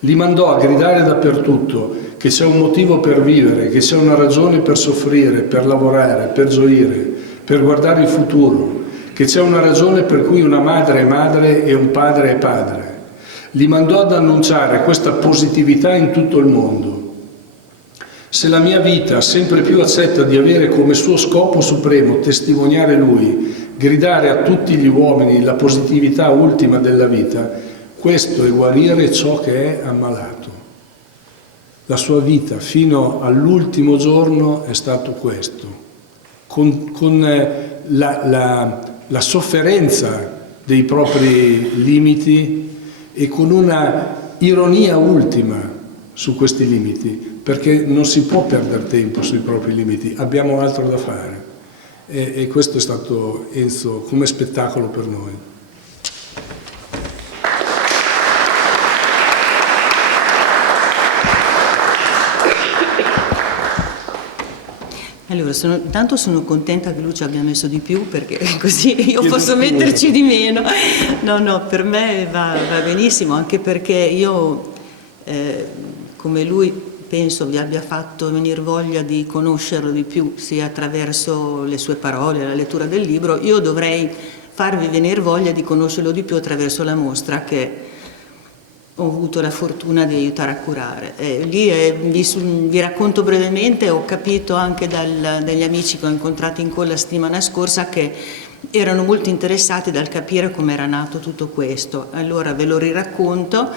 Li mandò a gridare dappertutto che c'è un motivo per vivere, che c'è una ragione per soffrire, per lavorare, per gioire, per guardare il futuro, che c'è una ragione per cui una madre è madre e un padre è padre. Li mandò ad annunciare questa positività in tutto il mondo. Se la mia vita sempre più accetta di avere come suo scopo supremo testimoniare Lui, gridare a tutti gli uomini la positività ultima della vita, questo è guarire ciò che è ammalato. La sua vita fino all'ultimo giorno è stato questo, con la sofferenza dei propri limiti e con una ironia ultima su questi limiti, perché non si può perdere tempo sui propri limiti, abbiamo altro da fare. E questo è stato Enzo come spettacolo per noi. Allora, intanto sono contenta che lui ci abbia messo di più, perché così io posso metterci di meno. No, per me va benissimo, anche perché io, come lui, penso vi abbia fatto venire voglia di conoscerlo di più, sia attraverso le sue parole, la lettura del libro. Io dovrei farvi venire voglia di conoscerlo di più attraverso la mostra che ho avuto la fortuna di aiutare a curare. Vi racconto brevemente, ho capito anche dagli amici che ho incontrato in colla settimana scorsa che erano molto interessati dal capire come era nato tutto questo. Allora ve lo riracconto.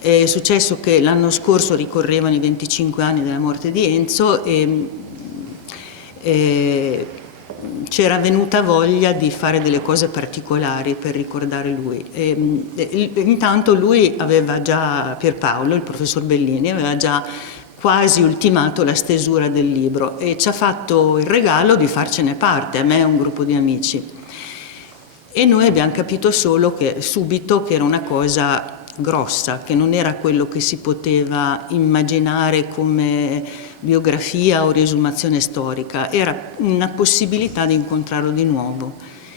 È successo che l'anno scorso ricorrevano i 25 anni della morte di Enzo e c'era venuta voglia di fare delle cose particolari per ricordare lui. Intanto lui aveva già, Pierpaolo, il professor Bellini, aveva già quasi ultimato la stesura del libro e ci ha fatto il regalo di farcene parte, a me e a un gruppo di amici. E noi abbiamo capito subito che era una cosa grossa, che non era quello che si poteva immaginare come biografia o riesumazione storica, era una possibilità di incontrarlo di nuovo,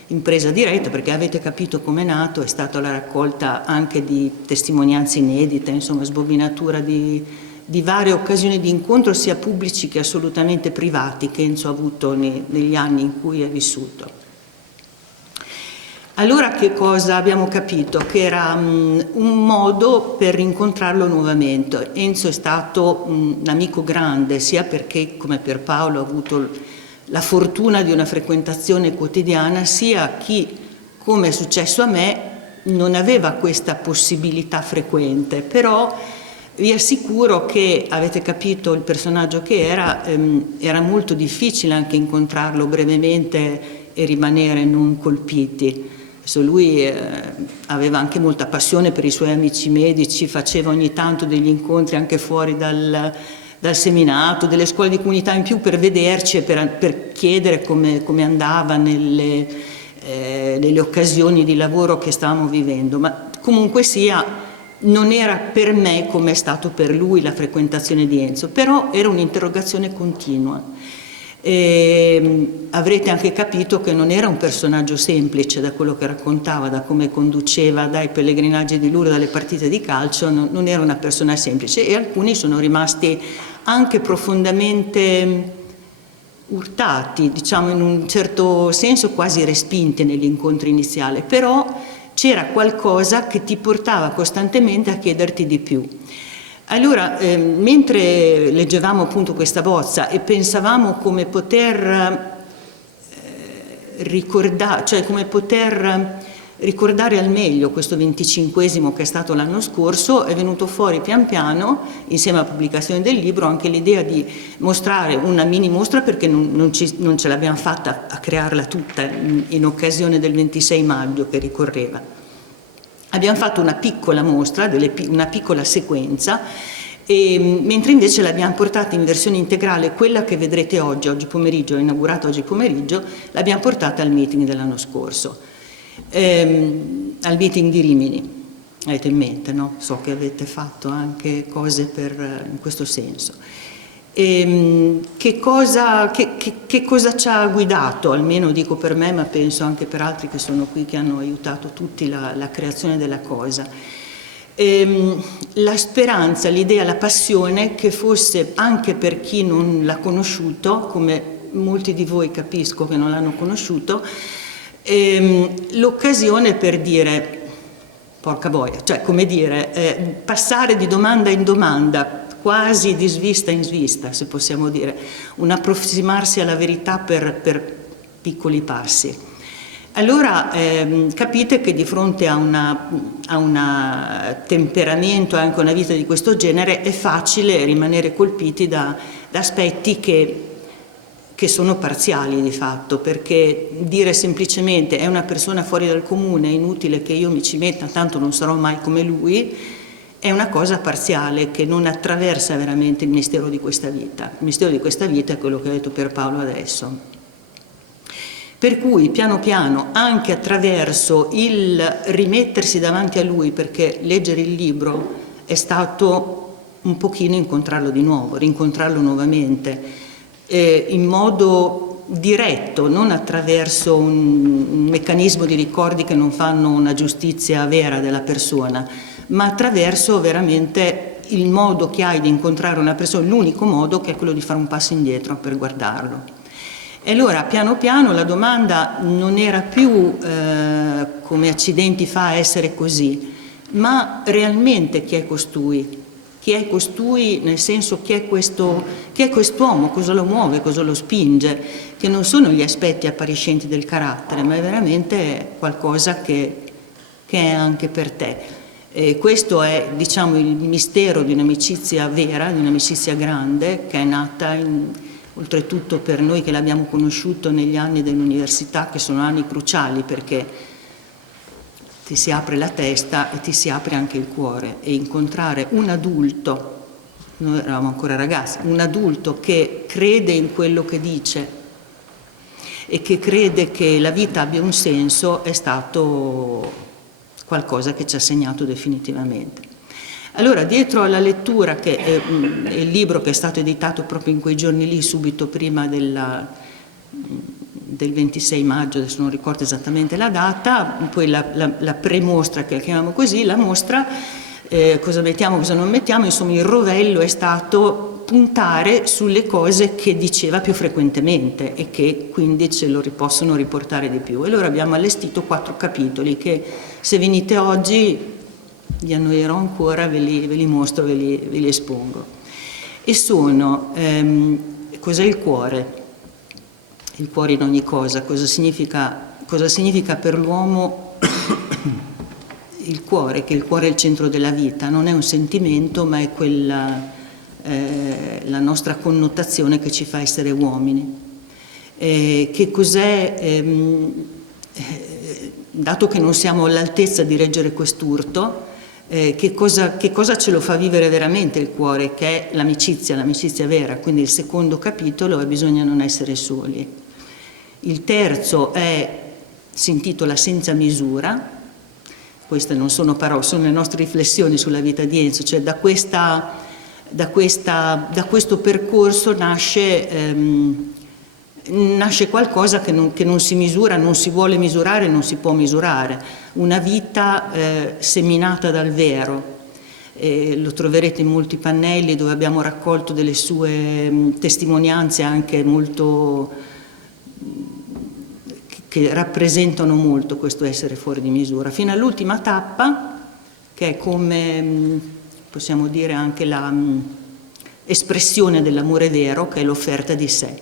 in presa diretta, perché avete capito com'è nato, è stata la raccolta anche di testimonianze inedite, insomma sbobinatura di varie occasioni di incontro, sia pubblici che assolutamente privati, che Enzo ha avuto negli anni in cui è vissuto. Allora che cosa abbiamo capito? Che era un modo per rincontrarlo nuovamente. Enzo è stato un amico grande, sia perché, come per Paolo, ha avuto la fortuna di una frequentazione quotidiana, sia chi, come è successo a me, non aveva questa possibilità frequente, però vi assicuro che, avete capito il personaggio che era molto difficile anche incontrarlo brevemente e rimanere non colpiti. Lui aveva anche molta passione per i suoi amici medici, faceva ogni tanto degli incontri anche fuori dal seminato, delle scuole di comunità in più per vederci e per chiedere come andava nelle occasioni di lavoro che stavamo vivendo. Ma comunque sia, non era per me come è stato per lui la frequentazione di Enzo, però era un'interrogazione continua. E avrete anche capito che non era un personaggio semplice da quello che raccontava, da come conduceva dai pellegrinaggi di Lourdes, dalle partite di calcio, non era una persona semplice, e alcuni sono rimasti anche profondamente urtati, diciamo in un certo senso quasi respinti nell'incontro iniziale, però c'era qualcosa che ti portava costantemente a chiederti di più. Allora, mentre leggevamo appunto questa bozza e pensavamo come poter ricordare al meglio questo 25esimo che è stato l'anno scorso, è venuto fuori pian piano, insieme alla pubblicazione del libro, anche l'idea di mostrare una mini mostra, perché non ce l'abbiamo fatta a crearla tutta in occasione del 26 maggio che ricorreva. Abbiamo fatto una piccola mostra, una piccola sequenza, mentre invece l'abbiamo portata in versione integrale, quella che vedrete oggi pomeriggio, inaugurata oggi pomeriggio, l'abbiamo portata al meeting dell'anno scorso, al meeting di Rimini. Avete in mente, no? So che avete fatto anche cose in questo senso. Che cosa ci ha guidato, almeno dico per me, ma penso anche per altri che sono qui, che hanno aiutato tutti la creazione della cosa? La speranza, l'idea, la passione che fosse, anche per chi non l'ha conosciuto, come molti di voi capisco che non l'hanno conosciuto, l'occasione per dire porca boia, cioè come dire, passare di domanda in domanda, quasi di svista in svista, se possiamo dire, un approssimarsi alla verità per piccoli passi. Allora capite che di fronte a un temperamento e anche una vita di questo genere è facile rimanere colpiti da aspetti che sono parziali di fatto, perché dire semplicemente è una persona fuori dal comune, è inutile che io mi ci metta, tanto non sarò mai come lui, è una cosa parziale che non attraversa veramente il mistero di questa vita. Il mistero di questa vita è quello che ha detto Pierpaolo adesso. Per cui piano piano, anche attraverso il rimettersi davanti a lui, perché leggere il libro è stato un pochino incontrarlo di nuovo, rincontrarlo nuovamente, in modo diretto, non attraverso un meccanismo di ricordi che non fanno una giustizia vera della persona, ma attraverso veramente il modo che hai di incontrare una persona, l'unico modo, che è quello di fare un passo indietro per guardarlo. E allora piano piano la domanda non era più come accidenti fa a essere così, ma realmente chi è costui? Chi è costui, nel senso chi è quest'uomo, cosa lo muove, cosa lo spinge, che non sono gli aspetti appariscenti del carattere, ma è veramente qualcosa che è anche per te. E questo è, diciamo, il mistero di un'amicizia vera, di un'amicizia grande, che è nata oltretutto per noi che l'abbiamo conosciuto negli anni dell'università, che sono anni cruciali perché ti si apre la testa e ti si apre anche il cuore, e incontrare un adulto noi eravamo ancora ragazzi, un adulto che crede in quello che dice e che crede che la vita abbia un senso, è stato qualcosa che ci ha segnato definitivamente. Allora, dietro alla lettura, che è il libro che è stato editato proprio in quei giorni lì, subito prima del 26 maggio, adesso non ricordo esattamente la data, poi la pre-mostra, che la chiamiamo così, la mostra, cosa mettiamo, cosa non mettiamo, insomma il rovello è stato puntare sulle cose che diceva più frequentemente e che quindi ce lo possono riportare di più. E allora abbiamo allestito 4 capitoli che, se venite oggi, vi annoierò ancora, ve li mostro, ve li espongo. E sono, cos'è il cuore? Il cuore in ogni cosa, cosa significa per l'uomo il cuore, che il cuore è il centro della vita, non è un sentimento, ma è la nostra connotazione che ci fa essere uomini. Che cos'è, dato che non siamo all'altezza di reggere quest'urto, che cosa ce lo fa vivere veramente il cuore, che è l'amicizia vera. Quindi il secondo capitolo è bisogna non essere soli. Il terzo si intitola Senza misura. Queste non sono parole, sono le nostre riflessioni sulla vita di Enzo, cioè da questo percorso nasce qualcosa che non si misura, non si vuole misurare, non si può misurare, una vita seminata dal vero. Lo troverete in molti pannelli dove abbiamo raccolto delle sue testimonianze anche molto che rappresentano molto questo essere fuori di misura, fino all'ultima tappa, che è come possiamo dire anche espressione dell'amore vero, che è l'offerta di sé.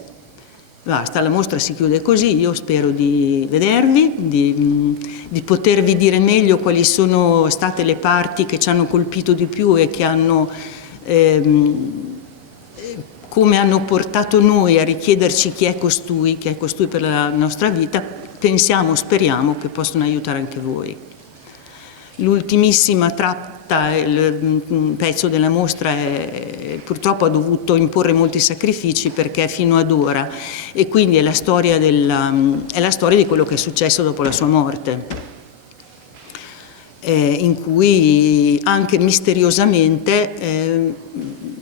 Basta, la mostra si chiude così. Io spero di vedervi, di potervi dire meglio quali sono state le parti che ci hanno colpito di più e che come hanno portato noi a richiederci chi è costui per la nostra vita. Pensiamo, speriamo che possano aiutare anche voi. L'ultimissima tratta, il pezzo della mostra purtroppo ha dovuto imporre molti sacrifici, perché fino ad ora, e quindi è la storia di quello che è successo dopo la sua morte, in cui anche misteriosamente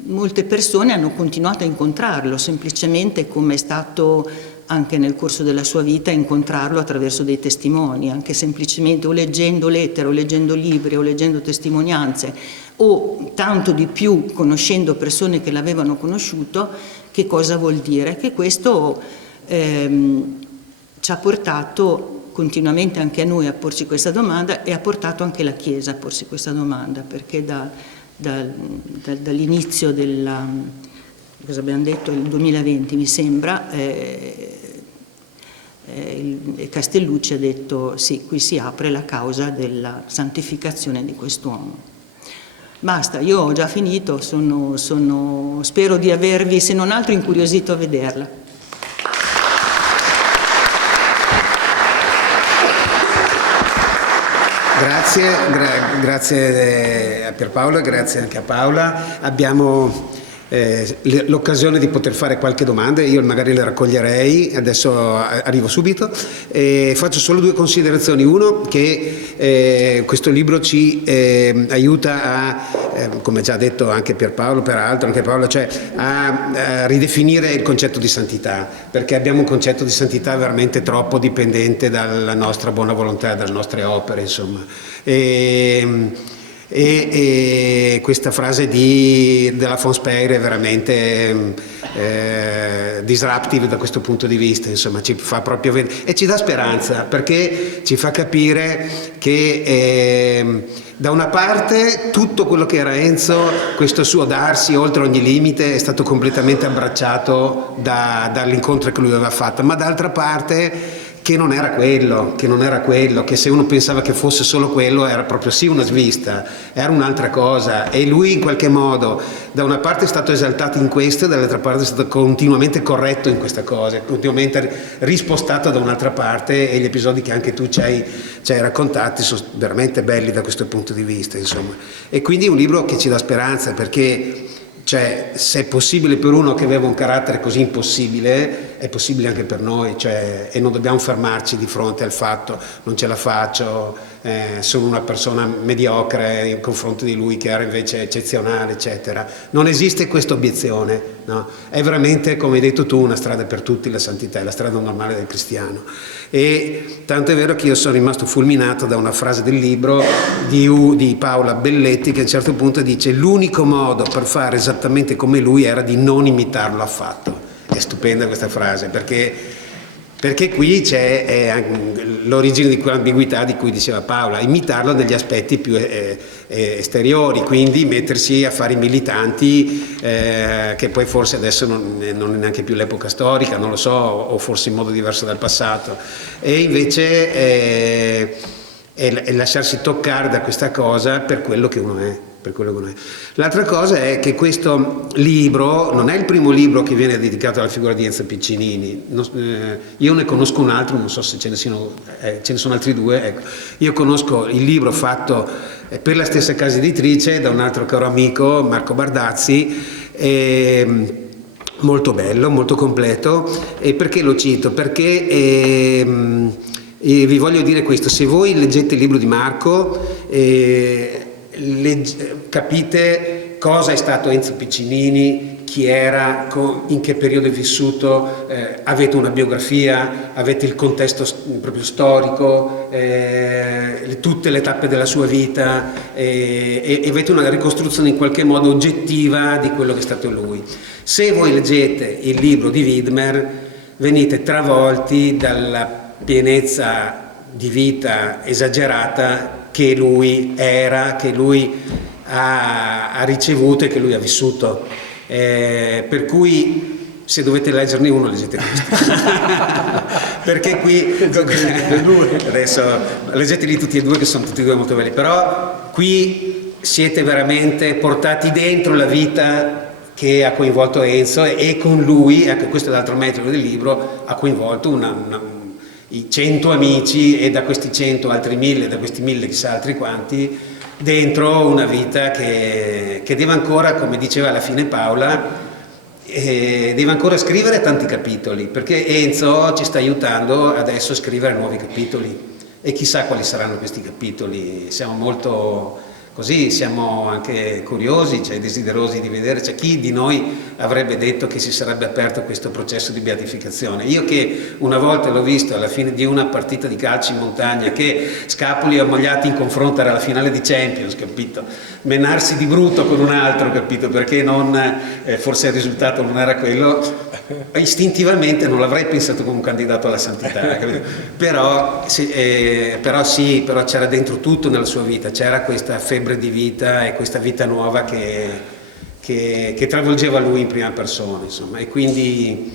molte persone hanno continuato a incontrarlo, semplicemente, come è stato anche nel corso della sua vita, incontrarlo attraverso dei testimoni, anche semplicemente o leggendo lettere, o leggendo libri, o leggendo testimonianze, o tanto di più conoscendo persone che l'avevano conosciuto. Che cosa vuol dire? Che questo ci ha portato continuamente anche a noi a porci questa domanda, e ha portato anche la Chiesa a porsi questa domanda, perché dall'inizio cosa abbiamo detto, il 2020 mi sembra, Castellucci ha detto sì, qui si apre la causa della santificazione di quest'uomo. Basta, io ho già finito, spero di avervi, se non altro, incuriosito a vederla. Grazie a Pierpaolo e grazie anche a Paola. Abbiamo l'occasione di poter fare qualche domanda, io magari le raccoglierei, adesso arrivo subito, e faccio solo 2 considerazioni. Uno, che questo libro ci aiuta a, come già detto anche Pierpaolo, peraltro anche Paola, cioè a ridefinire il concetto di santità, perché abbiamo un concetto di santità veramente troppo dipendente dalla nostra buona volontà, dalle nostre opere, insomma. E questa frase della von Speyer è veramente disruptive da questo punto di vista, insomma, ci fa proprio vedere e ci dà speranza, perché ci fa capire che da una parte tutto quello che era Enzo, questo suo darsi oltre ogni limite, è stato completamente abbracciato dall'incontro che lui aveva fatto, ma d'altra parte che non era quello, che se uno pensava che fosse solo quello era proprio sì una svista, era un'altra cosa, e lui in qualche modo da una parte è stato esaltato in questo e dall'altra parte è stato continuamente corretto in questa cosa, continuamente rispostato da un'altra parte, e gli episodi che anche tu ci hai raccontati sono veramente belli da questo punto di vista, insomma. E quindi è un libro che ci dà speranza, perché Cioè, se è possibile per uno che aveva un carattere così impossibile, è possibile anche per noi, cioè, e non dobbiamo fermarci di fronte al fatto non ce la faccio, sono una persona mediocre in confronto di lui che era invece eccezionale, eccetera. Non esiste questa obiezione, no? È veramente, come hai detto tu, una strada per tutti, la santità, è la strada normale del cristiano. E tanto è vero che io sono rimasto fulminato da una frase del libro di Paola Belletti, che a un certo punto dice: l'unico modo per fare esattamente come lui era di non imitarlo affatto. È stupenda questa frase, perché qui c'è l'origine di quell'ambiguità di cui diceva Paola, imitarlo negli aspetti più esteriori, quindi mettersi a fare i militanti, che poi forse adesso non è neanche più l'epoca storica, non lo so, o forse in modo diverso dal passato, e invece è lasciarsi toccare da questa cosa per quello che uno è. L'altra cosa è che questo libro non è il primo libro che viene dedicato alla figura di Enzo Piccinini. Io ne conosco un altro, non so se ce ne sono altri due. Ecco. Io conosco il libro fatto per la stessa casa editrice da un altro caro amico, Marco Bardazzi, molto bello, molto completo. E perché lo cito? Perché vi voglio dire questo: se voi leggete il libro di Marco, capite cosa è stato Enzo Piccinini, chi era, in che periodo è vissuto, avete una biografia, avete il contesto proprio storico, tutte le tappe della sua vita, e avete una ricostruzione in qualche modo oggettiva di quello che è stato lui. Se voi leggete il libro di Widmer, venite travolti dalla pienezza di vita esagerata che lui era, che lui ha ricevuto e che lui ha vissuto. Per cui se dovete leggerne uno, leggete questo. Perché qui adesso leggeteli tutti e due, che sono tutti e due molto belli, però qui siete veramente portati dentro la vita che ha coinvolto Enzo, e con lui, ecco, questo è l'altro metodo del libro, ha coinvolto i 100 amici, e da questi 100 altri 1000, da questi 1000 chissà altri quanti, dentro una vita che deve ancora, come diceva alla fine Paola, deve ancora scrivere tanti capitoli, perché Enzo ci sta aiutando adesso a scrivere nuovi capitoli, e chissà quali saranno questi capitoli. Siamo molto così, siamo anche curiosi, cioè desiderosi di vedere. C'è chi di noi avrebbe detto che si sarebbe aperto questo processo di beatificazione. Io che una volta l'ho visto alla fine di una partita di calcio in montagna, che Scapoli e Ammogliati in confronto era la finale di Champions, capito? Menarsi di brutto con un altro, capito? Perché forse il risultato non era quello, istintivamente non l'avrei pensato come un candidato alla santità, capito? Però c'era dentro tutto nella sua vita, c'era questa febbre di vita e questa vita nuova che travolgeva lui in prima persona, insomma, e quindi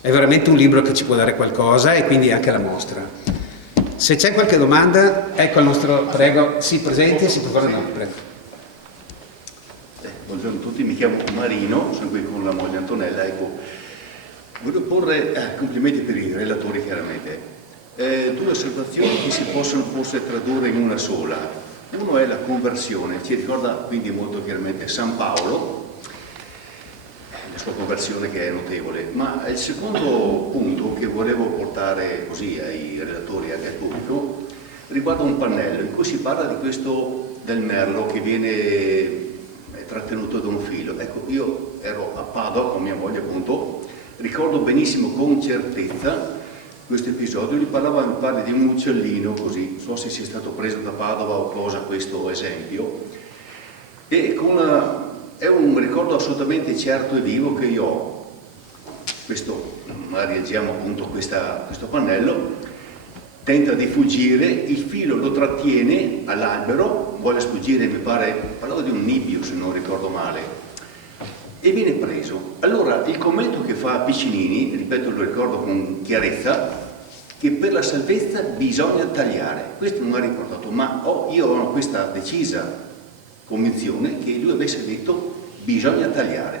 è veramente un libro che ci può dare qualcosa, e quindi anche la mostra. Se c'è qualche domanda, ecco il nostro, prego, si presenti e si propone. No, prego. Buongiorno a tutti, mi chiamo Marino, sono qui con la moglie Antonella. Ecco, voglio porre complimenti per i relatori, chiaramente. Due osservazioni che si possono forse tradurre in una sola. Uno è la conversione, ci ricorda quindi molto chiaramente San Paolo, la sua conversione che è notevole, ma il secondo punto che volevo portare così ai relatori e anche al pubblico riguarda un pannello in cui si parla di questo del merlo che viene trattenuto da un filo. Ecco, io ero a Padova con mia moglie, appunto, ricordo benissimo con certezza questo episodio. Lui parla di un uccellino, così, non so se sia stato preso da Padova o cosa questo esempio, e è un ricordo assolutamente certo e vivo che io ho. Questo, magari leggiamo appunto questo pannello, tenta di fuggire, il filo lo trattiene all'albero, vuole sfuggire, mi pare, parlavo di un nibbio se non ricordo male, e viene preso. Allora il commento che fa Piccinini, ripeto, lo ricordo con chiarezza, che per la salvezza bisogna tagliare. Questo non mi ha ricordato, ma io ho questa decisa convinzione che lui avesse detto bisogna tagliare.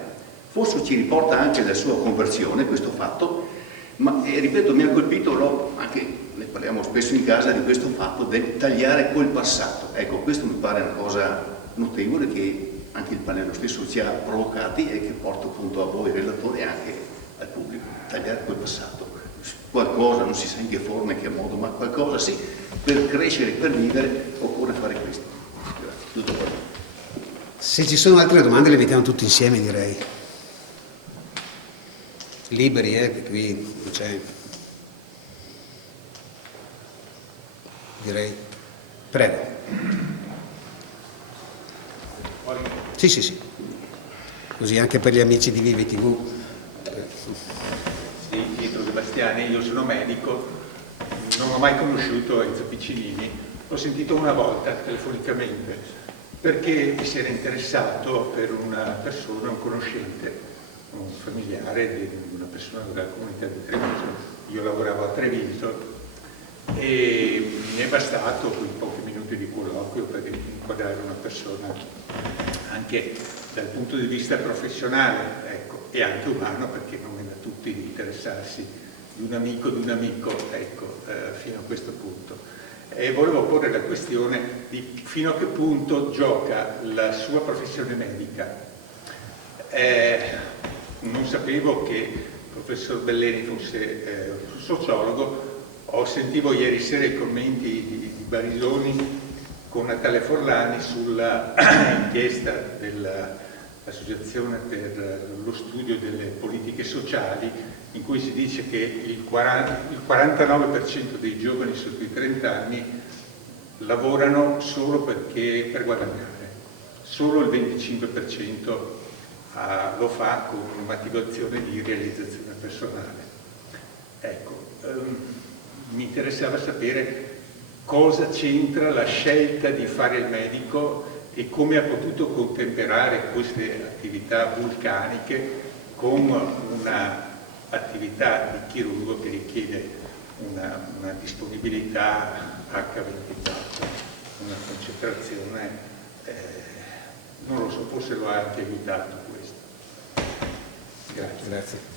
Forse ci riporta anche la sua conversione questo fatto, ma ripeto, mi ha colpito, anche ne parliamo spesso in casa di questo fatto del tagliare col passato. Ecco, questo mi pare una cosa notevole che anche il pannello stesso ci ha provocati e che porto appunto a voi relatori e anche al pubblico. Tagliare quel passato, qualcosa, non si sa in che forma, in che modo, ma qualcosa sì, per crescere, per vivere occorre fare questo. Grazie, tutto qua. Se ci sono altre domande le mettiamo tutti insieme, direi. Liberi, qui non c'è. Direi. Prego. Sì. Così anche per gli amici di Vivi TV. Sì, Pietro Sebastiani, io sono medico, non ho mai conosciuto Enzo Piccinini, l'ho sentito una volta telefonicamente perché mi si era interessato per una persona, un conoscente, un familiare di una persona della comunità di Treviso. Io lavoravo a Treviso e mi è bastato quei pochi minuti di colloquio per inquadrare una persona anche dal punto di vista professionale, ecco, e anche umano, perché non è da tutti di interessarsi di un amico, ecco, fino a questo punto. E volevo porre la questione di fino a che punto gioca la sua professione medica. Non sapevo che il professor Belleni fosse un sociologo. Sentivo ieri sera i commenti di Barisoni con Natalia Forlani sulla inchiesta dell'Associazione per lo studio delle politiche sociali, in cui si dice che il 49% dei giovani sotto i 30 anni lavorano solo per guadagnare, solo il 25% lo fa con motivazione di realizzazione personale. Ecco, mi interessava sapere cosa c'entra la scelta di fare il medico e come ha potuto contemperare queste attività vulcaniche con una attività di chirurgo che richiede una disponibilità H24, una concentrazione, non lo so, forse lo ha anche aiutato questo. Grazie.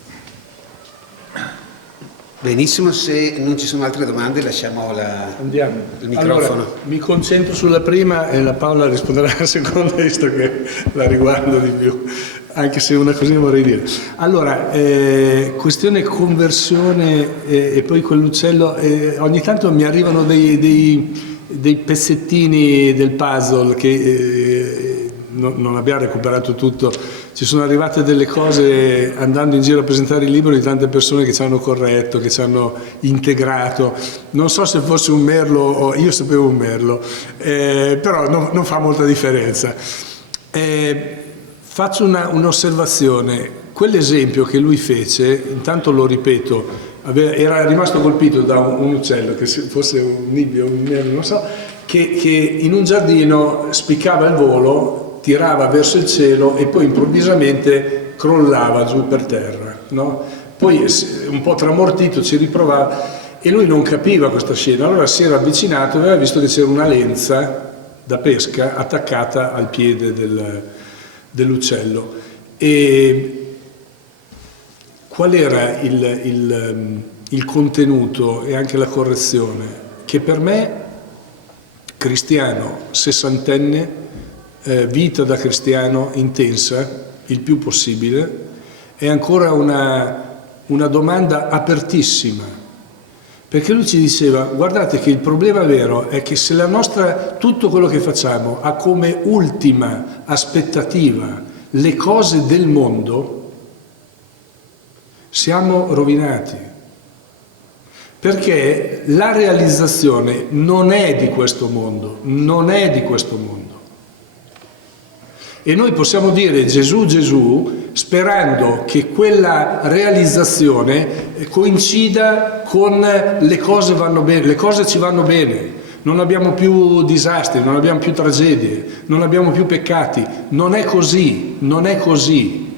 Benissimo, se non ci sono altre domande lasciamo il microfono. Allora, mi concentro sulla prima e la Paola risponderà alla seconda, visto che la riguardo di più, anche se una così vorrei dire. Allora, questione conversione e poi quell'uccello, ogni tanto mi arrivano dei pezzettini del puzzle che non abbiamo recuperato tutto. Ci sono arrivate delle cose andando in giro a presentare il libro di tante persone che ci hanno corretto, ci hanno integrato. Non so se fosse un merlo o io sapevo un merlo, però non fa molta differenza. Faccio un'osservazione. Quell'esempio che lui fece, intanto lo ripeto, era rimasto colpito da un uccello, che fosse un nibbio, un merlo, non so, che in un giardino spiccava il volo, tirava verso il cielo e poi improvvisamente crollava giù per terra, no? Poi un po' tramortito ci riprovava e lui non capiva questa scena, allora si era avvicinato e aveva visto che c'era una lenza da pesca attaccata al piede dell'uccello. E qual era il contenuto e anche la correzione? Che per me, cristiano, sessantenne, vita da cristiano intensa, il più possibile, è ancora una domanda apertissima, perché lui ci diceva: guardate che il problema vero è che se tutto quello che facciamo ha come ultima aspettativa le cose del mondo, siamo rovinati, perché la realizzazione non è di questo mondo, non è di questo mondo. E noi possiamo dire Gesù, Gesù, sperando che quella realizzazione coincida con le cose vanno bene, le cose ci vanno bene, non abbiamo più disastri, non abbiamo più tragedie, non abbiamo più peccati. Non è così, non è così.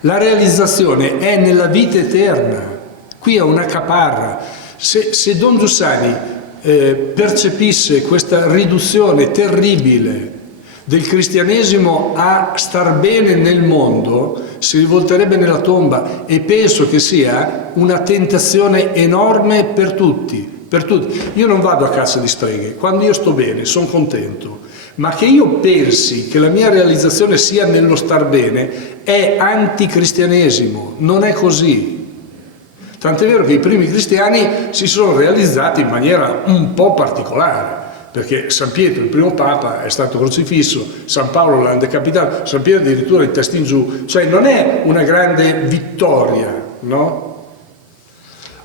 La realizzazione è nella vita eterna. Qui è una caparra. Se Don Giussani percepisse questa riduzione terribile del cristianesimo a star bene nel mondo, si rivolterebbe nella tomba, e penso che sia una tentazione enorme per tutti, per tutti. Io non vado a caccia di streghe, quando io sto bene sono contento, ma che io pensi che la mia realizzazione sia nello star bene è anticristianesimo, non è così. Tant'è vero che i primi cristiani si sono realizzati in maniera un po' particolare, perché San Pietro, il primo Papa, è stato crocifisso, San Paolo l'ha decapitato, San Pietro addirittura in testa in giù, cioè non è una grande vittoria, no?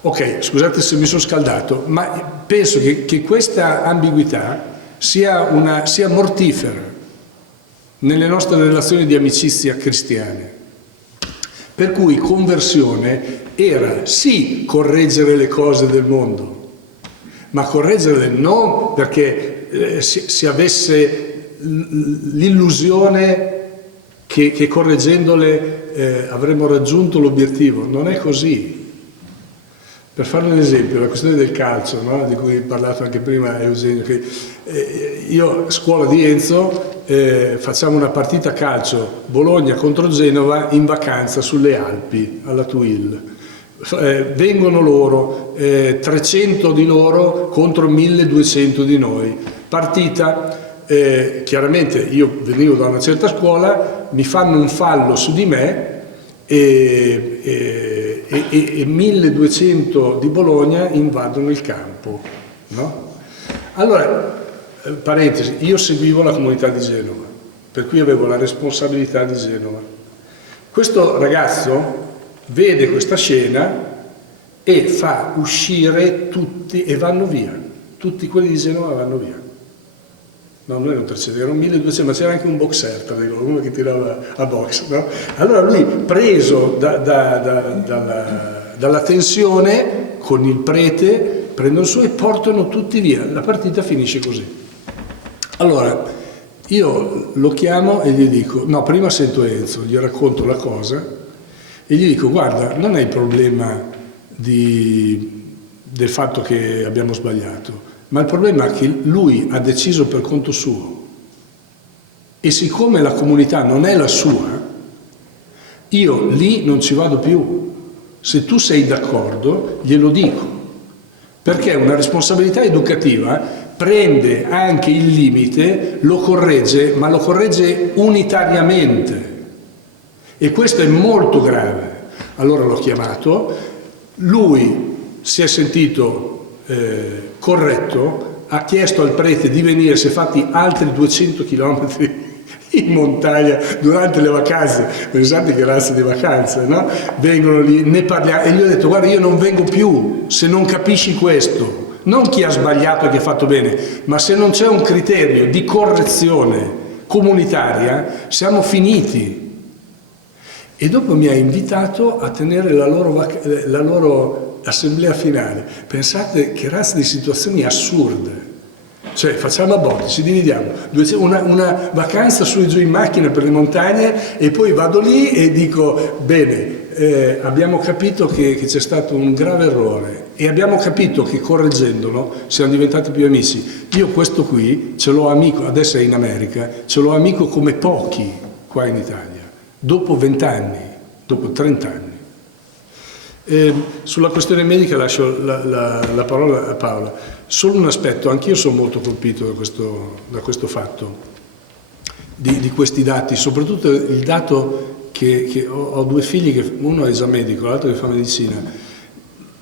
Ok, scusate se mi sono scaldato, ma penso che questa ambiguità sia mortifera nelle nostre relazioni di amicizia cristiane. Per cui conversione era sì correggere le cose del mondo, ma correggerle non perché si avesse l'illusione che correggendole avremmo raggiunto l'obiettivo. Non è così. Per fare un esempio, la questione del calcio, no? Di cui ha parlato anche prima Eugenio, che io a scuola di Enzo facciamo una partita calcio Bologna contro Genova in vacanza sulle Alpi, alla Tuil. Vengono loro, 300 di loro contro 1200 di noi. Partita, chiaramente io venivo da una certa scuola, mi fanno un fallo su di me e 1200 di Bologna invadono il campo, no? Allora, parentesi, io seguivo la comunità di Genova, per cui avevo la responsabilità di Genova. Questo ragazzo vede questa scena e fa uscire tutti e vanno via, tutti quelli di Genova vanno via. No, noi erano 300, erano 1200, ma c'era anche un boxer tra di loro, uno che tirava a box, no? Allora lui, preso dalla tensione, con il prete, prendono su e portano tutti via. La partita finisce così. Allora, io lo chiamo e gli dico, no, prima sento Enzo, gli racconto la cosa e gli dico, guarda, non è il problema del fatto che abbiamo sbagliato, ma il problema è che lui ha deciso per conto suo e siccome la comunità non è la sua, io lì non ci vado più. Se tu sei d'accordo, glielo dico, perché una responsabilità educativa prende anche il limite, lo corregge, ma lo corregge unitariamente e questo è molto grave. Allora l'ho chiamato, lui si è sentito corretto, ha chiesto al prete di venire, si è fatti altri 200 chilometri in montagna durante le vacanze, pensate che razza di vacanze, no? Vengono lì, ne parliamo e gli ho detto, guarda, io non vengo più se non capisci questo, non chi ha sbagliato e chi ha fatto bene, ma se non c'è un criterio di correzione comunitaria siamo finiti. E dopo mi ha invitato a tenere la loro assemblea finale. Pensate che razza di situazioni assurde. Cioè facciamo a botte, ci dividiamo, una vacanza su e giù in macchina per le montagne e poi vado lì e dico, bene, abbiamo capito che c'è stato un grave errore e abbiamo capito che correggendolo siamo diventati più amici. Io questo qui ce l'ho amico, adesso è in America, ce l'ho amico come pochi qua in Italia, dopo 20 anni, dopo 30 anni. Sulla questione medica lascio la parola a Paola. Solo un aspetto, anch'io sono molto colpito da questo fatto, di questi dati, soprattutto il dato che ho due figli, uno è già medico, l'altro che fa medicina,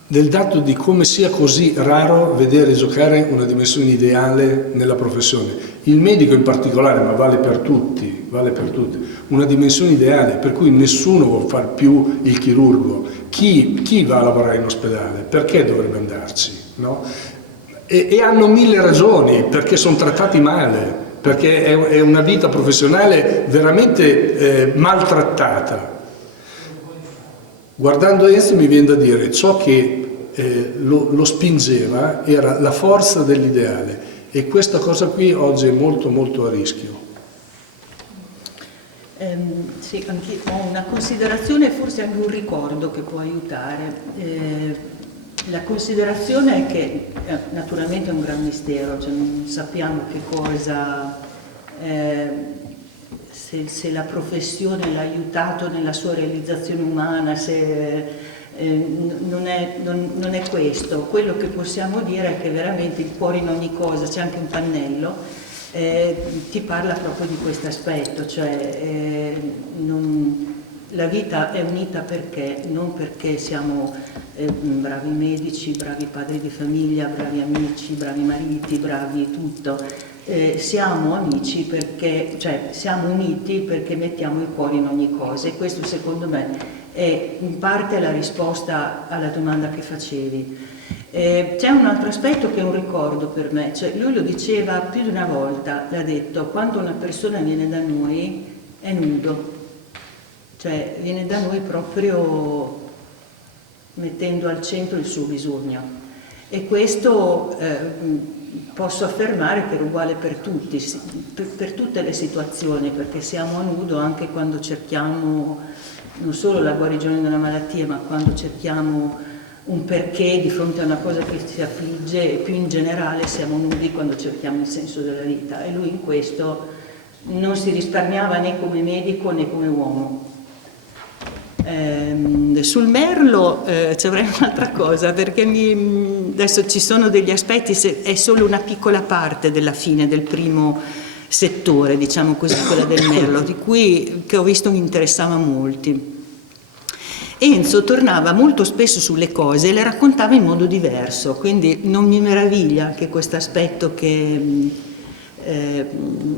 del dato di come sia così raro vedere giocare una dimensione ideale nella professione. Il medico in particolare, ma vale per tutti, una dimensione ideale, per cui nessuno vuole fare più il chirurgo. Chi va a lavorare in ospedale? Perché dovrebbe andarci? No? E hanno mille ragioni, perché sono trattati male, perché è una vita professionale veramente maltrattata. Guardando Enzo mi viene da dire, ciò che lo spingeva era la forza dell'ideale e questa cosa qui oggi è molto molto a rischio. Sì, anche ho una considerazione e forse anche un ricordo che può aiutare. La considerazione è che naturalmente è un gran mistero, cioè non sappiamo che cosa, se la professione l'ha aiutato nella sua realizzazione umana, non è questo. Quello che possiamo dire è che veramente il cuore in ogni cosa, c'è anche un pannello, ti parla proprio di questo aspetto, cioè la vita è unita perché? Non perché siamo bravi medici, bravi padri di famiglia, bravi amici, bravi mariti, bravi tutto. Siamo amici perché, cioè siamo uniti perché mettiamo il cuore in ogni cosa, e questo secondo me è in parte la risposta alla domanda che facevi. C'è un altro aspetto che è un ricordo per me, cioè lui lo diceva più di una volta, l'ha detto: quando una persona viene da noi è nudo, cioè viene da noi proprio mettendo al centro il suo bisogno, e questo posso affermare che è uguale per tutti, per tutte le situazioni, perché siamo a nudo anche quando cerchiamo non solo la guarigione della malattia, ma quando cerchiamo un perché di fronte a una cosa che ci affligge, e più in generale siamo nudi quando cerchiamo il senso della vita, e lui in questo non si risparmiava né come medico né come uomo. Sul Merlo ci avrei un'altra cosa, perché adesso ci sono degli aspetti, è solo una piccola parte della fine del primo settore, diciamo così, quella del Merlo, che ho visto mi interessava molti. Enzo tornava molto spesso sulle cose e le raccontava in modo diverso, quindi non mi meraviglia che questo aspetto che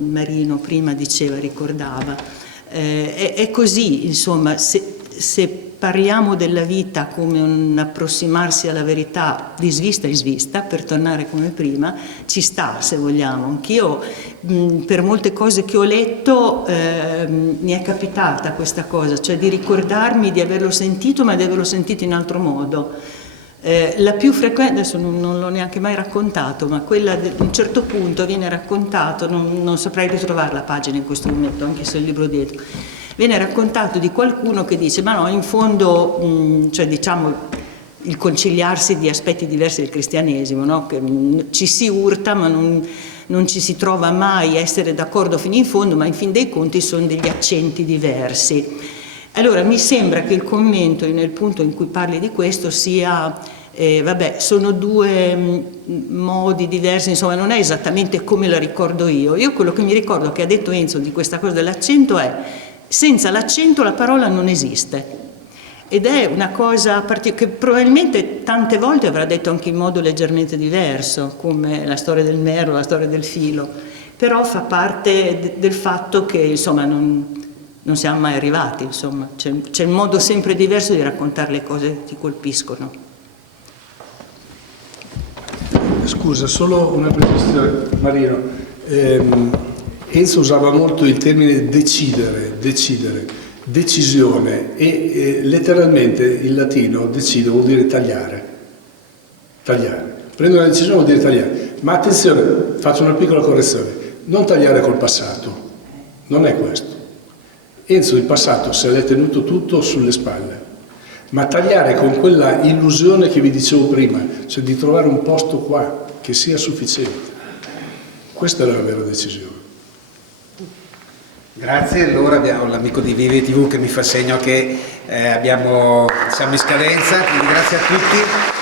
Marino prima diceva, ricordava, è così, insomma, se parliamo della vita come un approssimarsi alla verità di svista in svista, per tornare come prima, ci sta, se vogliamo. Anch'io per molte cose che ho letto mi è capitata questa cosa, cioè di ricordarmi di averlo sentito, ma di averlo sentito in altro modo. La più frequente, adesso non l'ho neanche mai raccontato, ma quella a un certo punto viene raccontato, non saprei ritrovare la pagina in questo momento, anche se ho il libro dietro, viene raccontato di qualcuno che dice: ma no, in fondo, cioè diciamo il conciliarsi di aspetti diversi del cristianesimo, no? Che ci si urta ma non ci si trova mai a essere d'accordo fino in fondo, ma in fin dei conti sono degli accenti diversi. Allora mi sembra che il commento nel punto in cui parli di questo sia vabbè, sono due modi diversi, insomma non è esattamente come la ricordo io. Io quello che mi ricordo che ha detto Enzo di questa cosa dell'accento è: senza l'accento la parola non esiste, ed è una cosa che probabilmente tante volte avrà detto anche in modo leggermente diverso, come la storia del Merlo, la storia del filo, però fa parte del fatto che insomma non siamo mai arrivati, insomma c'è un modo sempre diverso di raccontare le cose che ti colpiscono. Scusa, solo una precisazione, Marino. Enzo usava molto il termine decidere, decisione, e letteralmente in latino decide vuol dire tagliare. Prendere una decisione vuol dire tagliare. Ma attenzione, faccio una piccola correzione: non tagliare col passato, non è questo. Enzo il passato se l'è tenuto tutto sulle spalle, ma tagliare con quella illusione che vi dicevo prima, cioè di trovare un posto qua che sia sufficiente. Questa è la vera decisione. Grazie, allora abbiamo l'amico di Vivi TV che mi fa segno che siamo in scadenza, quindi grazie a tutti.